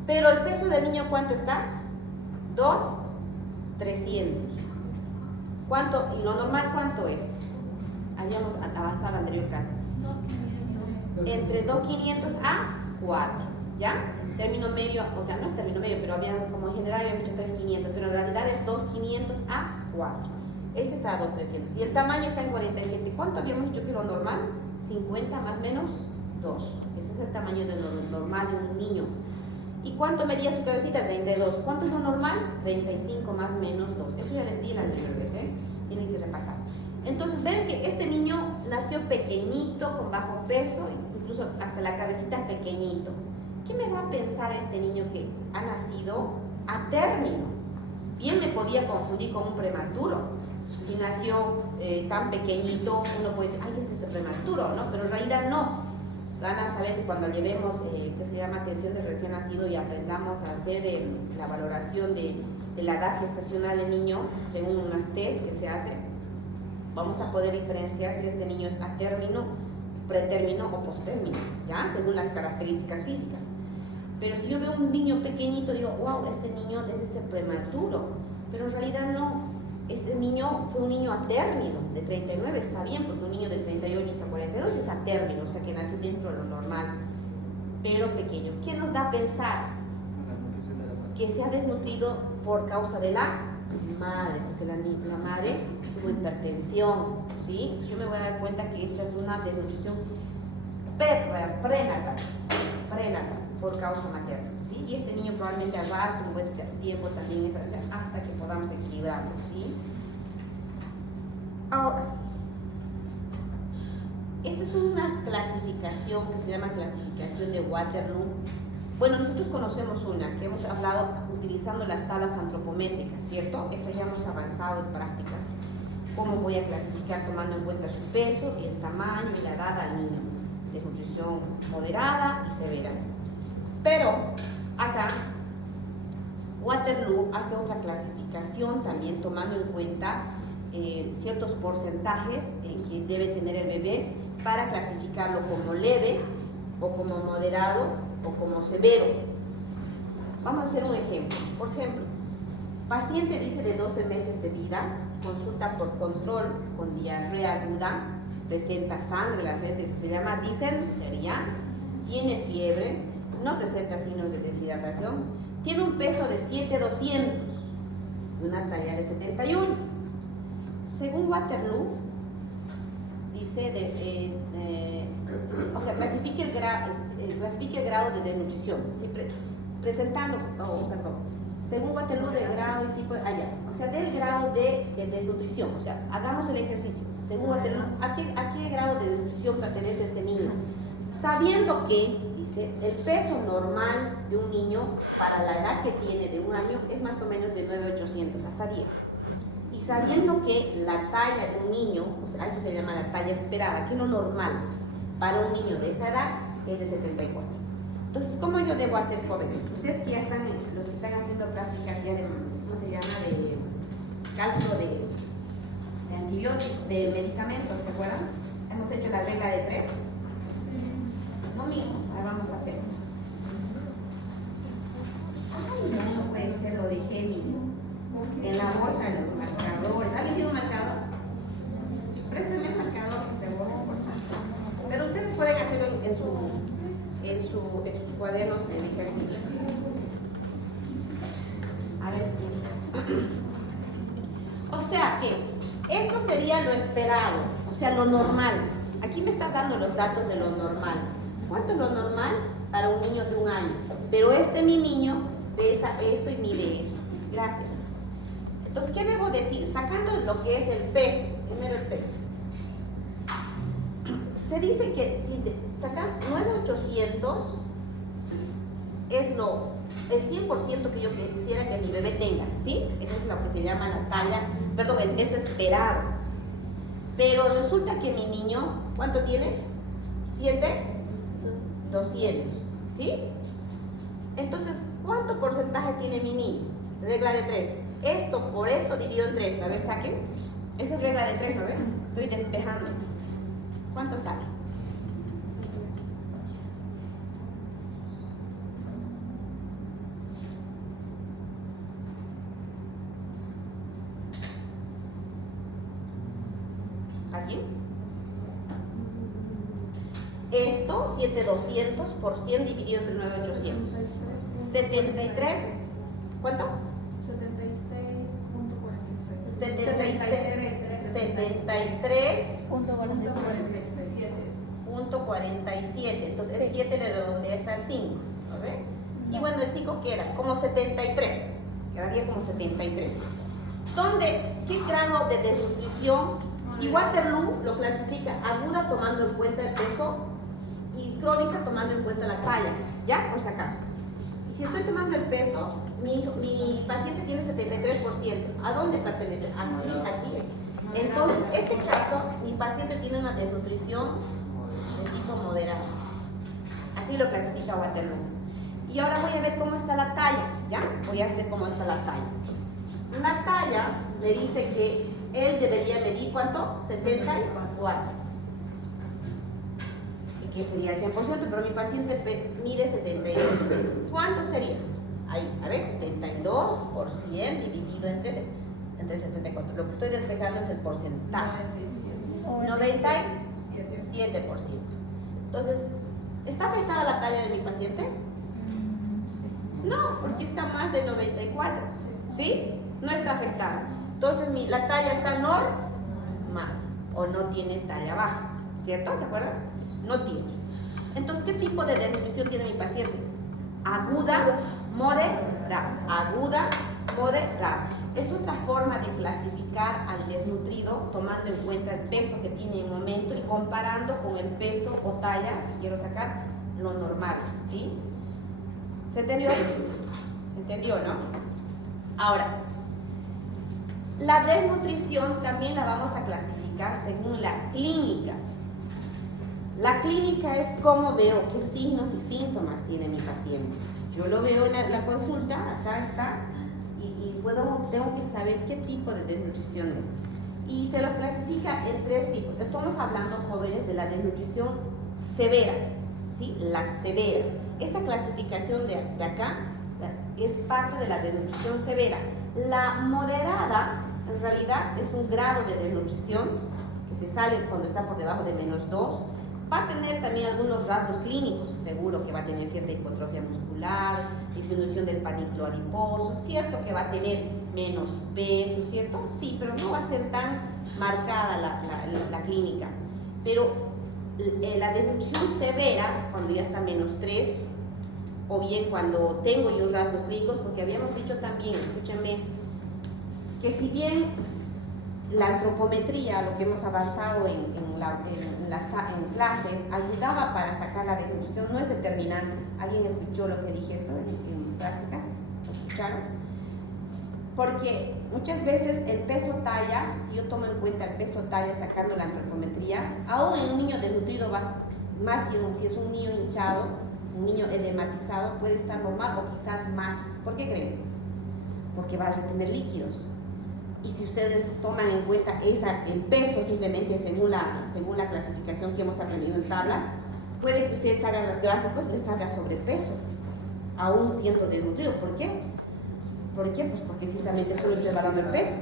Pero el peso del niño, ¿cuánto está? 2,300. ¿Cuánto? ¿Y lo normal cuánto es? Habíamos avanzado en la anterior clase. Entre 2,500 a 4, ¿ya? Término medio, o sea, no es término medio, pero como en general habíamos dicho 3,500, pero en realidad es 2,500 a 4. Este está a 2,300. Y el tamaño está en 47. ¿Cuánto habíamos dicho que lo normal? 50 más menos 2. Ese es el tamaño de lo normal de un niño. ¿Y cuánto medía su cabecita? 32. ¿Cuánto es lo normal? 35 más menos 2. Eso ya les di la anterior vez, ¿eh? Tienen que repasar. Entonces ven que este niño nació pequeñito, con bajo peso, incluso hasta la cabecita pequeñito. ¿Qué me da a pensar este niño que ha nacido a término? Bien me podía confundir con un prematuro. Si nació tan pequeñito, uno puede decir, ay, este es prematuro, ¿no? Pero en realidad no. Van a saber que cuando llevemos, que se llama atención de recién nacido, y aprendamos a hacer la valoración de la edad gestacional del niño, según unas test que se hace, vamos a poder diferenciar si este niño es a término, pretérmino o postérmino, ¿ya? Según las características físicas. Pero si yo veo un niño pequeñito, digo, wow, este niño debe ser prematuro, pero en realidad no. Este niño fue un niño a término, de 39, está bien, porque un niño de 38 hasta 42 es a término, o sea que nació dentro de lo normal, pero pequeño. ¿Qué nos da a pensar? Que se ha desnutrido por causa de la madre, porque la madre tuvo hipertensión, ¿sí? Yo me voy a dar cuenta que esta es una desnutrición prenatal, por causa materna, ¿sí? Y este niño probablemente avance un buen tiempo también hasta que podamos equilibrarlo, ¿sí? Ahora, esta es una clasificación que se llama clasificación de Waterloo. Bueno, nosotros conocemos una que hemos hablado utilizando las tablas antropométricas, ¿cierto? Eso ya hemos avanzado en prácticas. ¿Cómo voy a clasificar tomando en cuenta su peso, el tamaño y la edad al niño? Desnutrición moderada y severa. Pero acá Waterloo hace otra clasificación también tomando en cuenta ciertos porcentajes que debe tener el bebé para clasificarlo como leve o como moderado o como severo. Vamos a hacer un ejemplo. Por ejemplo, paciente dice de 12 meses de vida, consulta por control con diarrea aguda, presenta sangre, las heces, eso se llama disentería, tiene fiebre, no presenta signos de deshidratación, tiene un peso de 7,200 y una talla de 71. Según Waterloo, dice, o sea, clasifique el grado de desnutrición, Según Waterloo, de grado y tipo de... o sea, del grado de desnutrición. O sea, hagamos el ejercicio. Según Waterloo, ¿a qué grado de desnutrición pertenece este niño? Sabiendo que, dice, el peso normal de un niño para la edad que tiene de 1 año es más o menos de 9,800 hasta 10. Y sabiendo que la talla de un niño, o sea, eso se llama la talla esperada, que lo normal para un niño de esa edad es de 74. Entonces, ¿cómo yo debo hacer, jóvenes? Ustedes que ya están, los que están haciendo prácticas ya de, ¿cómo se llama? De cálculo de antibióticos, de medicamentos, ¿se acuerdan? Hemos hecho la regla de 3. Lo mismo, ahora vamos a hacer. Ay, no puede ser, lo dejé en la bolsa, en los marcadores. ¿Alguien tiene un marcador? Préstame el marcador que se borra, por favor. Pero ustedes pueden hacerlo en sus cuadernos de ejercicio. A ver. O sea que esto sería lo esperado, o sea, lo normal. Aquí me está dando los datos de lo normal. ¿Cuánto es lo normal para un niño de 1 año? Pero mi niño pesa esto y mide esto. Gracias. Entonces, ¿qué debo decir? Sacando lo que es el peso, primero el peso. Se dice que si sacan 9,800 es el 100% que yo quisiera que mi bebé tenga, ¿sí? Eso es lo que se llama la talla, perdón, el peso esperado. Pero resulta que mi niño, ¿cuánto tiene? 7,200, ¿sí? Entonces, ¿cuánto porcentaje tiene mi niño? Regla de 3. Esto por esto dividido en 3. A ver, saquen. Eso es regla de 3, ¿no ven? Estoy despejando. ¿Cuánto sale? ¿Aquí? Esto, 7,200 por 100 dividido entre 9,800. 73. ¿Cuánto? 73.47. Entonces el 7 le redondea hasta el 5. ¿No ve? Y bueno, el 5 queda como 73. Quedaría como 73. ¿Qué grado de desnutrición? Y Waterloo lo clasifica aguda tomando en cuenta el peso y crónica tomando en cuenta la talla. ¿Ya? Por si acaso. Y si estoy tomando el peso, mi paciente tiene 73%. ¿A dónde pertenece? Aquí. Entonces, este caso, mi paciente tiene una desnutrición de tipo moderado. Así lo clasifica Waterloo. Y ahora voy a ver cómo está la talla. ¿Ya? Voy a ver cómo está la talla. La talla me dice que él debería medir, ¿cuánto? 74. Que sería el 100%, pero mi paciente mide 72. ¿Cuánto sería? Ahí, a ver, 72 por 100 dividido entre 74. Lo que estoy despejando es el porcentaje. 97%. Entonces, ¿está afectada la talla de mi paciente? No, porque está más de 94. ¿Sí? No está afectada. Entonces, la talla está normal o no tiene talla baja. ¿Cierto? ¿Se acuerdan? No tiene. Entonces, ¿qué tipo de desnutrición tiene mi paciente? Aguda, moderada. Aguda, moderada. Es otra forma de clasificar al desnutrido tomando en cuenta el peso que tiene en el momento y comparando con el peso o talla, si quiero sacar lo normal, ¿sí? ¿Se entendió? ¿Se entendió, no? Ahora, la desnutrición también la vamos a clasificar según la clínica. La clínica es cómo veo qué signos y síntomas tiene mi paciente. Yo lo veo en la consulta, acá está, y tengo que saber qué tipo de desnutrición es. Y se lo clasifica en 3 tipos. Estamos hablando, jóvenes, de la desnutrición severa, ¿sí? La severa. Esta clasificación de acá es parte de la desnutrición severa. La moderada, en realidad, es un grado de desnutrición que se sale cuando está por debajo de -2. Va a tener también algunos rasgos clínicos, seguro que va a tener cierta hipotrofia muscular, disminución del paniclo adiposo, cierto que va a tener menos peso, ¿cierto? Sí, pero no va a ser tan marcada la clínica. Pero la desnutrición severa, cuando ya está -3 o bien cuando tengo yo rasgos clínicos, porque habíamos dicho también, escúchenme, que si bien la antropometría, lo que hemos avanzado en clases, ayudaba para sacar la desnutrición, no es determinante. ¿Alguien escuchó lo que dije eso en prácticas? ¿Escucharon? Porque muchas veces el peso talla, si yo tomo en cuenta el peso talla sacando la antropometría, aún en un niño desnutrido, más si es un niño hinchado, un niño edematizado, puede estar normal o quizás más. ¿Por qué creen? Porque va a retener líquidos. Y si ustedes toman en cuenta el peso simplemente según la clasificación que hemos aprendido en tablas, puede que ustedes hagan los gráficos y les salga sobrepeso, aún siendo desnutrido. ¿Por qué? ¿Por qué? Pues porque precisamente solo estoy evaluando el peso.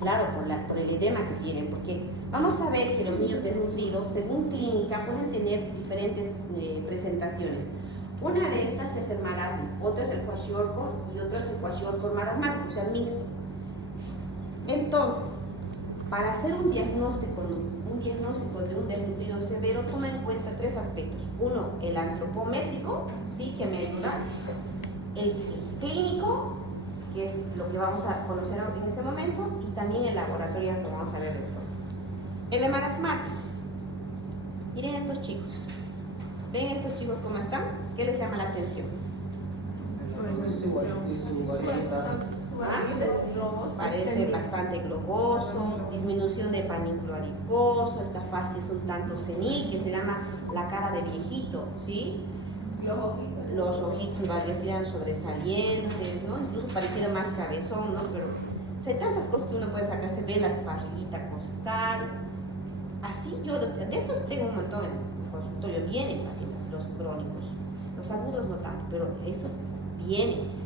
Claro, por el edema que tienen, porque vamos a ver que los niños desnutridos, según clínica, pueden tener diferentes presentaciones. Una de estas es el marasmo, otra es el kwashiorkor y otra es el kwashiorkor marasmático, o sea, mixto. Entonces, para hacer un diagnóstico de un desnutrido severo, toma en cuenta tres aspectos. Uno, el antropométrico, sí, que me ayuda. El clínico, que es lo que vamos a conocer en este momento, y también el laboratorio, que vamos a ver después. El marasmático. Miren estos chicos. ¿Ven estos chicos cómo están? ¿Qué les llama la atención? Parece bastante globoso, disminución del panículo adiposo, esta fase es un tanto senil, que se llama la cara de viejito, ¿sí? Los ojitos parecerían sobresalientes, ¿no? Incluso pareciera más cabezón, ¿no? Pero o sea, hay tantas cosas que uno puede sacarse, ve la parrillita costal. Así yo, de estos tengo un montón en el consultorio, vienen pacientes, los crónicos, los agudos no tanto, pero estos vienen,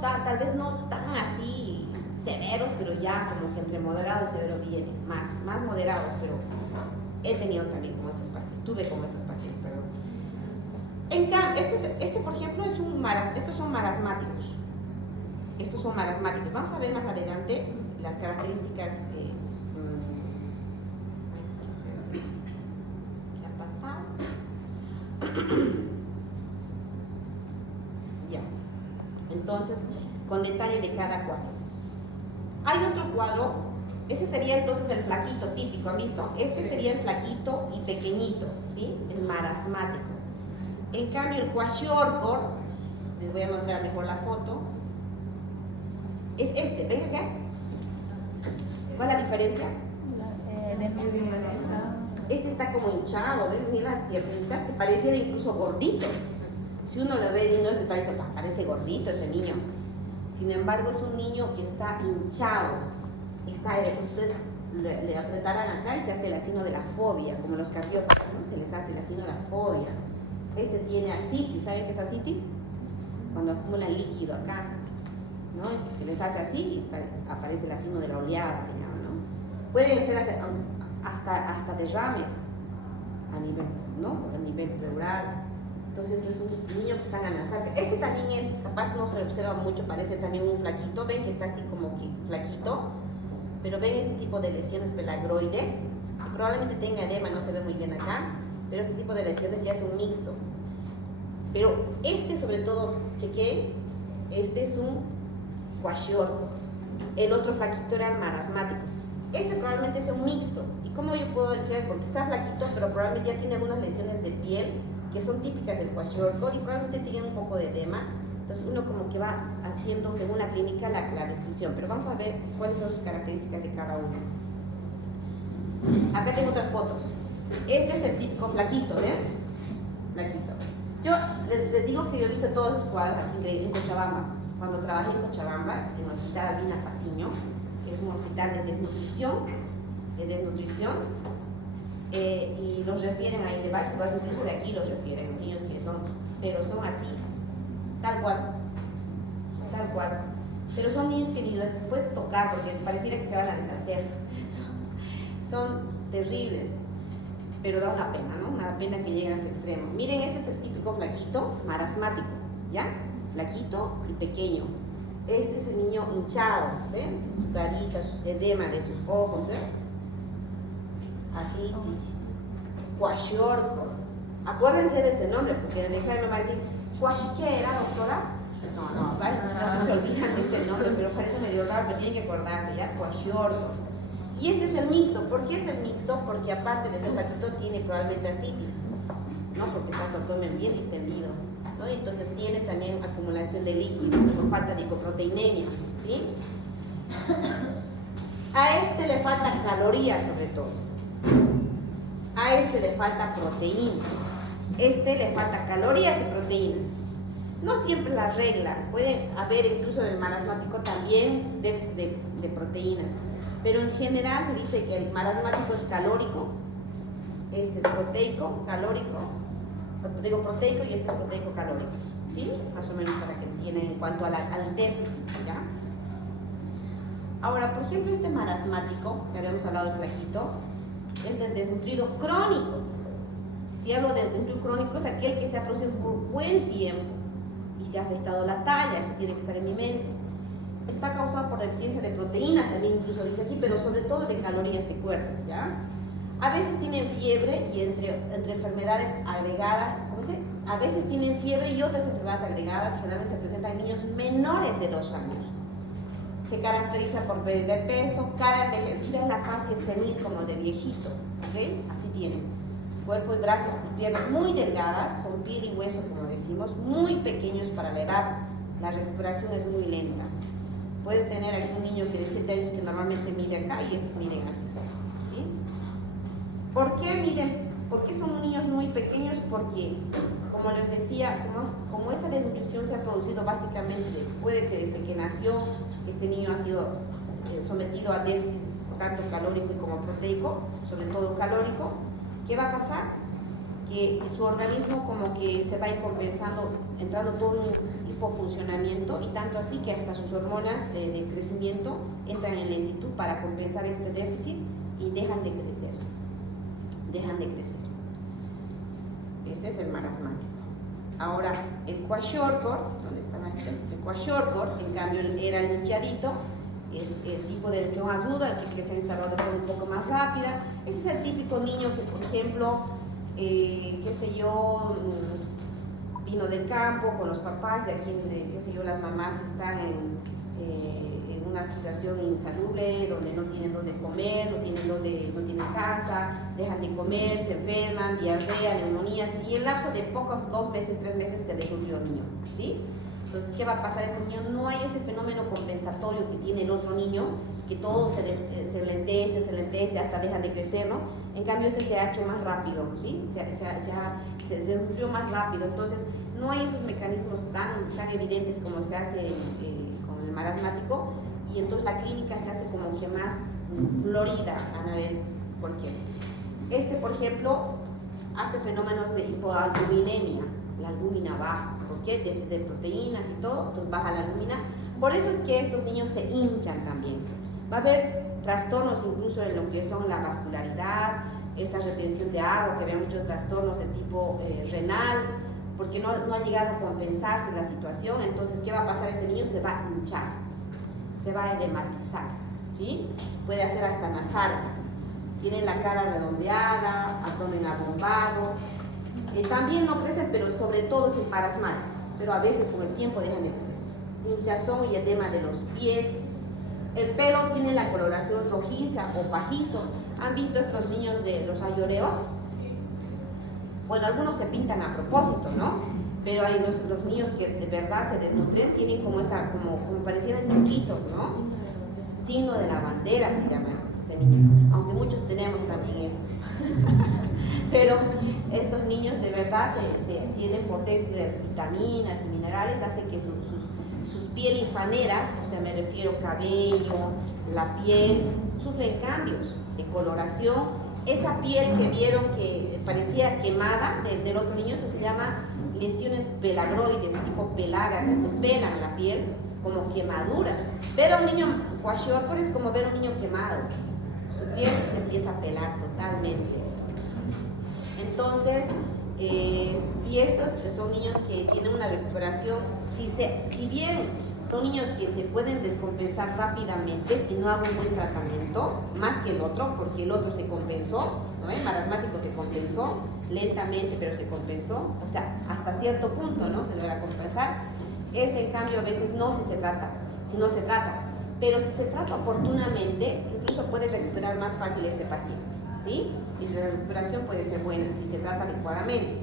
tal vez no tan así severos, pero ya como que entre moderado y severo vienen, más moderados, pero he tenido también como estos pacientes, tuve como estos pacientes, perdón. En cambio, este por ejemplo estos son marasmáticos. Estos son marasmáticos. Vamos a ver más adelante las características. ¿Qué ha pasado? Ya. Entonces, con detalle de cada cuadro. Hay otro cuadro. Ese sería entonces el flaquito típico, ¿han visto? Este sería el flaquito y pequeñito, ¿sí? El marasmático. En cambio, el kwashiorkor, les voy a mostrar mejor la foto, es este, ven acá. ¿Cuál es la diferencia? Este está como hinchado, ¿ven? Mira las piernitas que pareciera incluso gordito. Si uno lo ve y no es de tal, parece gordito ese niño. Sin embargo, es un niño que está hinchado. Ustedes le apretarán acá y se hace el signo de la fobia, como los cardiópatas, ¿no? Se les hace el signo de la fobia. Este tiene ascitis, ¿saben qué es ascitis? Cuando acumulan líquido acá, ¿no? Se les hace así y aparece el signo de la oleada, se llama, ¿no? Pueden ser hasta derrames a nivel, ¿no? A nivel pleural. Entonces es un niño que está amenazado. Este también es, capaz no se observa mucho, parece también un flaquito, ven que está así como que flaquito, pero ven este tipo de lesiones pelagroides, probablemente tenga edema, no se ve muy bien acá, pero este tipo de lesiones ya es un mixto. Pero este sobre todo, chequé, este es un kwashiorkor. El otro flaquito era el marasmático. Este probablemente es un mixto. ¿Y cómo yo puedo decir? Porque está flaquito, pero probablemente ya tiene algunas lesiones de piel que son típicas del kwashiorkor y probablemente tiene un poco de edema. Entonces uno como que va haciendo según la clínica la descripción. Pero vamos a ver cuáles son sus características de cada uno. Acá tengo otras fotos. Este es el típico flaquito, ¿ven? Flaquito. Yo les digo que yo he visto todos los cuadros así en Cochabamba. Cuando trabajé en Cochabamba, en el hospital Albina Patiño, que es un hospital de desnutrición, y los refieren ahí de varios lugares, incluso de aquí los refieren, los niños que son, pero son así, tal cual. Pero son niños que ni los puedes tocar porque pareciera que se van a deshacer. Son terribles, pero da una pena, ¿no? Una pena que lleguen a ese extremo. Miren, este es el típico flaquito marasmático, ¿ya? Flaquito y pequeño. Este es el niño hinchado, ¿ven? Su carita, su edema de sus ojos, ¿ven? Así, kwashiorkor. Acuérdense de ese nombre, porque en el examen me va a decir Squash, ¿qué era, doctora? No, no se olvidan de ese nombre, pero parece medio raro, pero tienen que acordarse, ¿ya? Kwashiorkor. Y este es el mixto. ¿Por qué es el mixto? Porque aparte de ser flaquito tiene probablemente ascitis, ¿no? Porque está su abdomen bien distendido, ¿no? Y entonces tiene también acumulación de líquido por falta de hipoproteinemia, ¿sí? A este le faltan calorías sobre todo. A este le falta proteínas. Este le falta calorías y proteínas. No siempre la regla. Puede haber incluso en el marasmático también déficit de proteínas. Pero en general se dice que el marasmático es calórico. Este es proteico, calórico. Digo proteico y este es proteico calórico. ¿Sí? Más o menos para que entiendan en cuanto al déficit, ¿ya? Ahora, por ejemplo, este marasmático, que habíamos hablado del flaquito, es el desnutrido crónico. Si hablo de desnutrido crónico, es aquel que se ha producido por buen tiempo y se ha afectado la talla, eso tiene que estar en mi mente. Está causado por deficiencia de proteínas, también incluso dice aquí, pero sobre todo de calorías y cuerpo, ¿ya? A veces tienen fiebre y entre enfermedades agregadas, ¿cómo se dice? A veces tienen fiebre y otras enfermedades agregadas, generalmente se presentan en niños menores de 2 años. Se caracteriza por pérdida de peso, cara envejecida en la fase senil como de viejito, ¿ok? Así tienen. Cuerpo y brazos y piernas muy delgadas, son piel y hueso, como decimos, muy pequeños para la edad. La recuperación es muy lenta. Puedes tener aquí un niño que de 7 años que normalmente mide acá y estos miden así, ¿sí? ¿Por qué miden? ¿Por qué son niños muy pequeños? Porque, como les decía, como esta desnutrición se ha producido básicamente, puede que desde que nació este niño ha sido sometido a déficit tanto calórico y como proteico, sobre todo calórico. ¿Qué va a pasar? Que su organismo como que se va a ir compensando, entrando todo en hipofuncionamiento, y tanto así que hasta sus hormonas de crecimiento entran en lentitud para compensar este déficit y dejan de crecer. Dejan de crecer. Ese es el marasmático. Ahora, el Kwashiorkor, ¿dónde está este? El Kwashiorkor, en cambio, era el hinchadito, es el tipo de lechón agudo, el que crece en esta de forma un poco más rápida. Ese es el típico niño que, por ejemplo, qué sé yo, vino del campo con los papás, de aquí, qué sé yo, las mamás están en una situación insalubre, donde no tienen dónde comer, no tienen casa, dejan de comer, se enferman, diarrea, neumonía, y en lapso de pocos, 2 meses, 3 meses se desnutrió el niño, ¿sí? Entonces, ¿qué va a pasar a este niño? No hay ese fenómeno compensatorio que tiene el otro niño, que todo se lentece, hasta dejan de crecer, ¿no? En cambio, este se ha hecho más rápido, ¿sí? Se desnutrió más rápido. Entonces, no hay esos mecanismos tan evidentes como se hace con el marasmático, y entonces la clínica se hace como que más florida. Van a ver por qué. Este, por ejemplo, hace fenómenos de hipoalbuminemia, la albúmina baja. ¿Por qué? Déficit de proteínas y todo, entonces baja la albúmina. Por eso es que estos niños se hinchan también. Va a haber trastornos incluso en lo que son la vascularidad, esta retención de agua, que había muchos trastornos de tipo renal, porque no ha llegado a compensarse la situación. Entonces, ¿qué va a pasar? Este niño se va a hinchar, se va a edematizar, ¿sí? Puede hacer hasta nasal. Tiene la cara redondeada, abdomen abombado. También no crecen, pero sobre todo es el marasmático, pero a veces con el tiempo dejan de crecer. Hinchazón y edema de los pies. El pelo tiene la coloración rojiza o pajizo. ¿Han visto estos niños de los ayoreos? Bueno, algunos se pintan a propósito, ¿no? Pero hay los niños que de verdad se desnutren, tienen como parecieran chuchitos, ¿no? Signo de la bandera se llama ese niño, aunque muchos tenemos también esto. Pero estos niños de verdad se tienen por déficit de vitaminas y minerales, hace que sus pieles faneras, o sea, me refiero cabello, la piel, sufren cambios de coloración. Esa piel que vieron que parecía quemada del otro niño, eso se llama lesiones pelagroides, tipo pelaga, que se pelan la piel como quemaduras. Ver a un niño Kwashiorkor es como ver a un niño quemado, su piel se empieza a pelar totalmente. Entonces, y estos son niños que tienen una recuperación, si bien son niños que se pueden descompensar rápidamente si no hago un buen tratamiento, más que el otro, porque el otro se compensó, ¿no? El marasmático se compensó, lentamente, pero se compensó, o sea, hasta cierto punto, ¿no? Se logra compensar. En cambio, a veces no, si no se trata, pero si se trata oportunamente, incluso puede recuperar más fácil este paciente, ¿sí? Y la recuperación puede ser buena si se trata adecuadamente.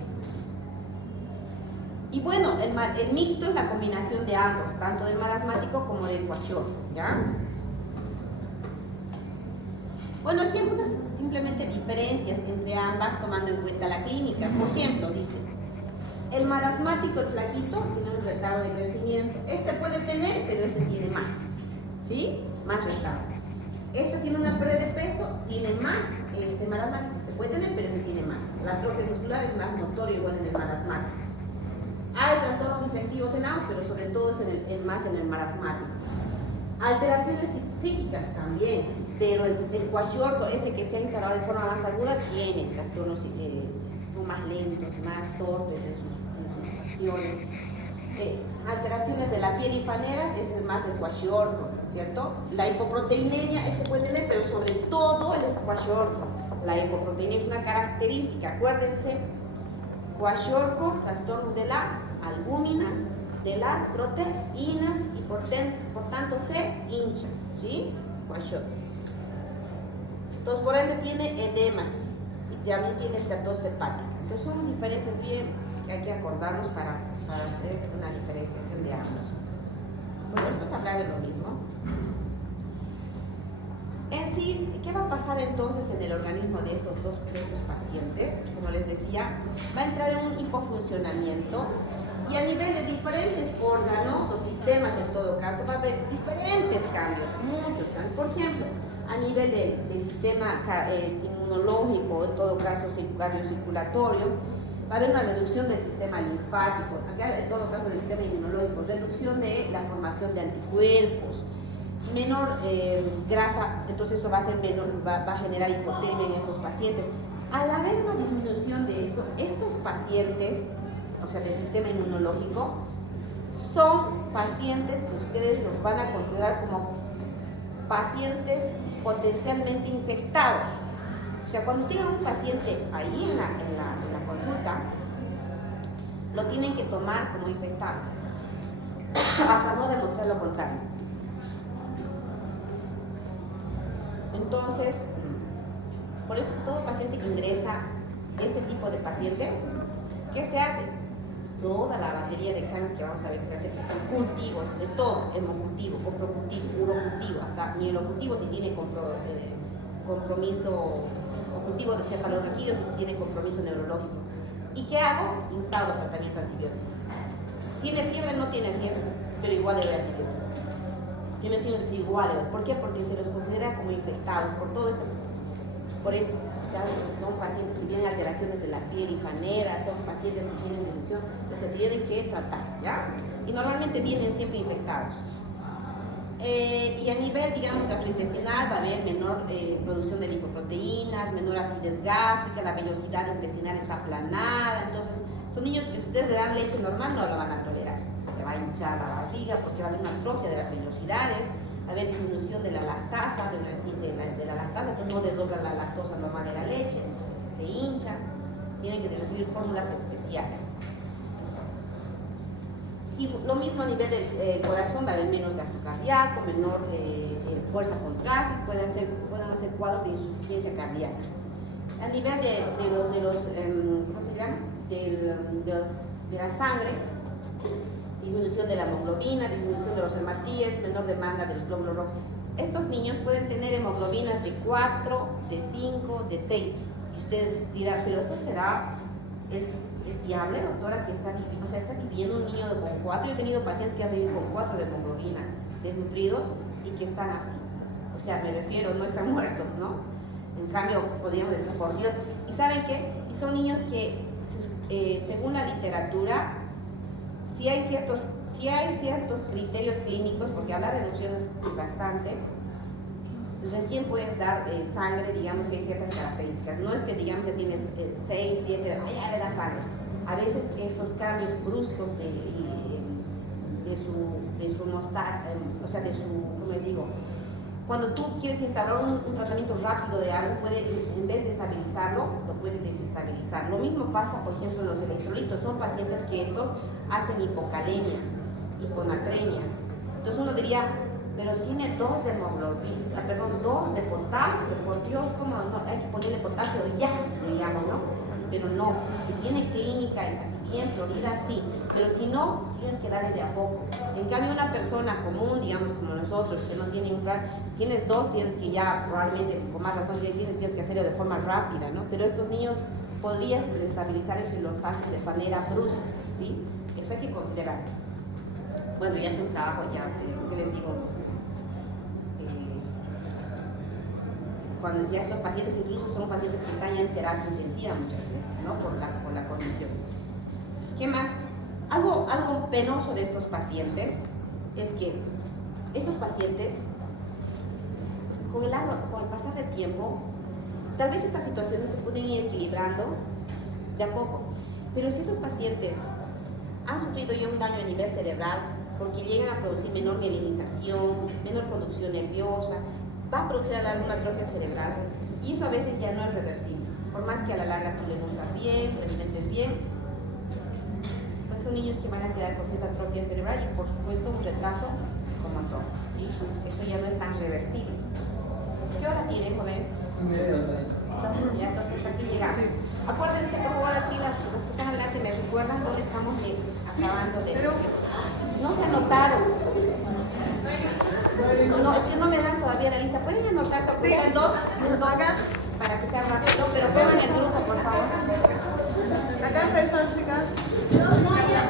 Y bueno, el mixto es la combinación de ambos, tanto del marasmático como del kwashiorkor, ¿ya? Bueno, aquí hay algunas simplemente diferencias entre ambas tomando en cuenta la clínica. Por ejemplo, dice, el marasmático, el flaquito, tiene un retardo de crecimiento. Este puede tener, pero este tiene más, ¿sí? Más retardo. Este tiene una pérdida de peso, tiene más. Este marasmático este puede tener, pero este tiene más. La atrofia muscular es más notorio igual en el marasmático. Hay trastornos infectivos en ambos, pero sobre todo es más en el marasmático. Alteraciones psíquicas también, pero el kwashiorkor, ese que se ha instalado de forma más aguda, tiene trastornos, son más lentos, más torpes en sus acciones. Alteraciones de la piel y faneras, ese es más el kwashiorkor, ¿cierto? La hipoproteinemia, este puede tener, pero sobre todo el kwashiorkor. La hipoproteinemia es una característica, acuérdense, kwashiorkor, trastorno de la albúmina, de las proteínas y por tanto se hincha, ¿sí? Kwashiorkor. Entonces, por ende tiene edemas y también tiene esteatosis hepática. Entonces, son diferencias bien que hay que acordarnos para hacer una diferenciación de ambos. Bueno, esto es hablar de lo mismo. En sí, ¿qué va a pasar entonces en el organismo de estos pacientes? Como les decía, va a entrar en un hipofuncionamiento y a nivel de diferentes órganos o sistemas, en todo caso, va a haber diferentes cambios, muchos cambios. Por ejemplo, a nivel del sistema inmunológico, en todo caso cardiocirculatorio, va a haber una reducción del sistema linfático, acá en todo caso del sistema inmunológico, reducción de la formación de anticuerpos, menor grasa, entonces eso va a generar hipotermia en estos pacientes. Al haber una disminución de esto, estos pacientes, o sea, del sistema inmunológico, son pacientes que ustedes los van a considerar como pacientes potencialmente infectados. O sea, cuando tengan un paciente ahí en la consulta, lo tienen que tomar como infectado, hasta no demostrar lo contrario. Entonces, por eso todo paciente que ingresa, este tipo de pacientes, ¿qué se hace? Toda la batería de exámenes que vamos a ver que se hace con cultivos, de todo, hemocultivo, coprocultivo, urocultivo, hasta mielocultivo si tiene compromiso, o cultivo de cefalorraquídeos si tiene compromiso neurológico. ¿Y qué hago? Instauro tratamiento antibiótico. ¿Tiene fiebre? No tiene fiebre, pero igual le doy antibiótico. Tiene fiebre igual. ¿Por qué? Porque se los considera como infectados por todo esto. Por esto, son pacientes que tienen alteraciones de la piel y fanera, son pacientes que tienen disfunción, pues se tienen que tratar, ¿ya? Y normalmente vienen siempre infectados. Y a nivel, digamos, gastrointestinal va a haber menor producción de lipoproteínas, menor acidez gástrica, la velocidad intestinal está aplanada, entonces son niños que si ustedes le dan leche normal no lo van a tolerar. Se va a hinchar la barriga porque va a haber una atrofia de las velocidades, va a haber disminución de la lactasa, de la lactasa, entonces no desdobla la lactosa normal de la leche, se hincha, tienen que recibir fórmulas especiales. Y lo mismo a nivel del corazón, va a haber menos gasto cardíaco, menor fuerza contráctil, pueden hacer cuadros de insuficiencia cardíaca. A nivel de los ¿cómo se llama? De la sangre, disminución de la hemoglobina, disminución de los hematíes, menor demanda de los glóbulos rojos. Estos niños pueden tener hemoglobinas de 4, de 5, de 6. Y usted dirá, pero eso es viable, doctora, que está viviendo, o sea, está viviendo un niño con 4. Yo he tenido pacientes que han vivido con 4 de hemoglobina, desnutridos y que están así. O sea, me refiero, no están muertos, ¿no? En cambio, podríamos decir, por Dios. ¿Y saben qué? Y son niños que, según la literatura, si hay ciertos criterios clínicos, porque hablar de reducción es bastante, recién puedes dar sangre, digamos, si hay ciertas características. No es que, digamos, ya tienes 6, 7, ya le das sangre. A veces estos cambios bruscos de su o sea, de su, ¿cómo les digo? Cuando tú quieres instaurar un tratamiento rápido de algo, puede, en vez de estabilizarlo, lo puede desestabilizar. Lo mismo pasa, por ejemplo, en los electrolitos. Son pacientes que estos hacen hipocalemia, hiponatremia. Entonces uno diría, pero tiene 2 de hemoglobina, perdón, 2 de potasio, por Dios, ¿cómo no? Hay que ponerle potasio ya, diríamos, ¿no? Pero no, si tiene clínica y casi bien florida, sí, pero si no, tienes que darle de a poco. En cambio, una persona común, digamos como nosotros, que no tiene un plan, tienes 2, tienes que ya probablemente, con más razón, tienes que hacerlo de forma rápida, ¿no? Pero estos niños podrías desestabilizar si los haces de manera brusca, ¿sí? Eso hay que considerar. Bueno, ya es un trabajo, ya, ¿qué les digo? Cuando ya estos pacientes incluso son pacientes que están ya en terapia intensiva muchas veces, ¿no? Por la condición. ¿Qué más? Algo penoso de estos pacientes es que estos pacientes, con el pasar del tiempo, tal vez estas situaciones se pueden ir equilibrando de a poco, pero si estos pacientes han sufrido ya un daño a nivel cerebral, porque llegan a producir menor mielinización, menor producción nerviosa, va a producir a la larga una atrofia cerebral, y eso a veces ya no es reversible. Por más que a la larga tú le nutras bien, le alimentes bien, pues son niños que van a quedar con cierta atrofia cerebral y por supuesto un retraso como todo, ¿sí? Eso ya no es tan reversible. ¿Qué hora tiene, jóvenes? Ya, entonces aquí llegamos. Acuérdense, por favor, aquí las que están adelante me recuerdan dónde estamos acabando de... No se anotaron. No, es que no me dan todavía la lista. ¿Pueden anotarse? Aunque sean dos, para que sea rápido, pero pongan el grupo, por favor. Acá están, chicas. No, ya.